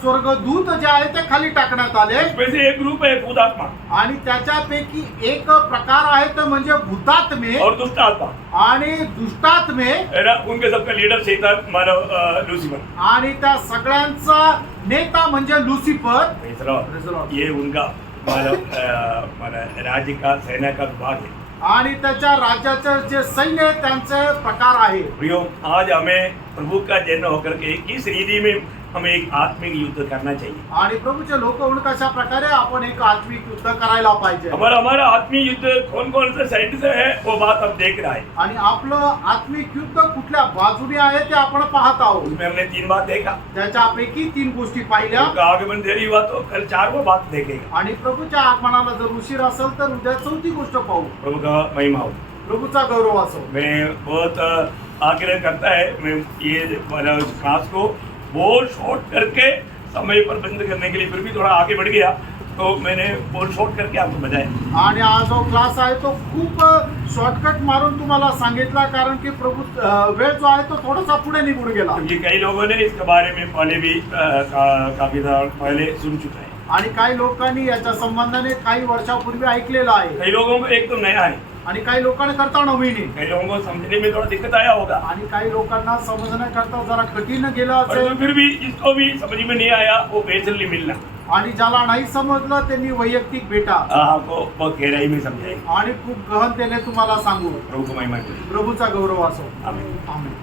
स्वर्गदूत जे आहे ते खाली टाकण्यात आले. उसमें से एक ग्रुप है भूतात्मा आणि त्याच्यापैकी एक प्रकार आहे तो म्हणजे भूतात्मे और दुष्ट आत्मा, आणि दुष्टात्मे, है ना। उनके सबका लीडर शैतान मानव लूसीफर, आणि त्या सगळ्यांचा नेता म्हणजे लुसिफर. ये उनका मानव राज्य का सेना का विभाग है। आणि त्याच्या राज्याचे जे सैन्य आहे त्यांचे प्रकार आहे. प्रियो, आज हमें प्रभु का जन्म होकर के इस रीति में हमें एक आत्मिक युद्ध करना चाहिए। आणि प्रभूचे लोक म्हणून कशा प्रकारे आपण एक आत्मिक युद्ध करायला पाहिजे. हमारा आत्मिक युद्ध कौन कौन से साइड से है वो बात अब देख रहा है। आणि आपलं आत्मिक युद्ध कुठल्या बाजूने आहे ते आपण पाहत आहोत. उसमें हमने 3 बात देखा। त्याच्यापैकी 3 गोष्टी पाहिल्या. प्रभु का आगमन देरी हुआ तो कल 4 बात देखेगा। आणि प्रभूच्या आगमनाला जर उशीर असेल तर उद्या 4थी गोष्ट पाहू. प्रभु का महिमा हो, प्रभूचा गौरव असो. मैं बहुत आग्रह करता है, मैं ये क्लास को बहुत शॉर्ट करके समय पर बंद करने के लिए फिर भी थोड़ा आगे बढ़ गया, तो मैंने बहुत शॉर्ट करके आपको बताया। आणि हा जो क्लास आहे तो खूप शॉर्टकट मारून तुम्हाला सांगितला, कारण की प्रभू वेळ जो आहे तो थोडासा पुढे निघून गेला. क्योंकि कई लोगों ने इसके बारे में पहले भी काफी पहले सुन चुका है। आणि काही लोकांनी याच्या संबंधाने काही वर्षापूर्वी ऐकलेलं आहे. कई लोगों को एक तो नया है, आणि काही लोकांना करता नवीन आहे. कई लोगों को समझने में थोड़ा दिक्कत आया होगा, आणि काही लोकांना समजण्याकरता जरा कठीण गेलं परंतु असेल. फिर भी जिसको भी समझ में नहीं आया वो पर्सनली मिलना आणि ज्याला नाही समजलं त्यांनी वैयक्तिक भेटा आपको बहुत गहराई में समझाएंगे. आणि खूप गहनतेने तुम्हाला सांगू. प्रभु को महिमा मिले. प्रभूचा गौरव असो. आमीन. आमेन.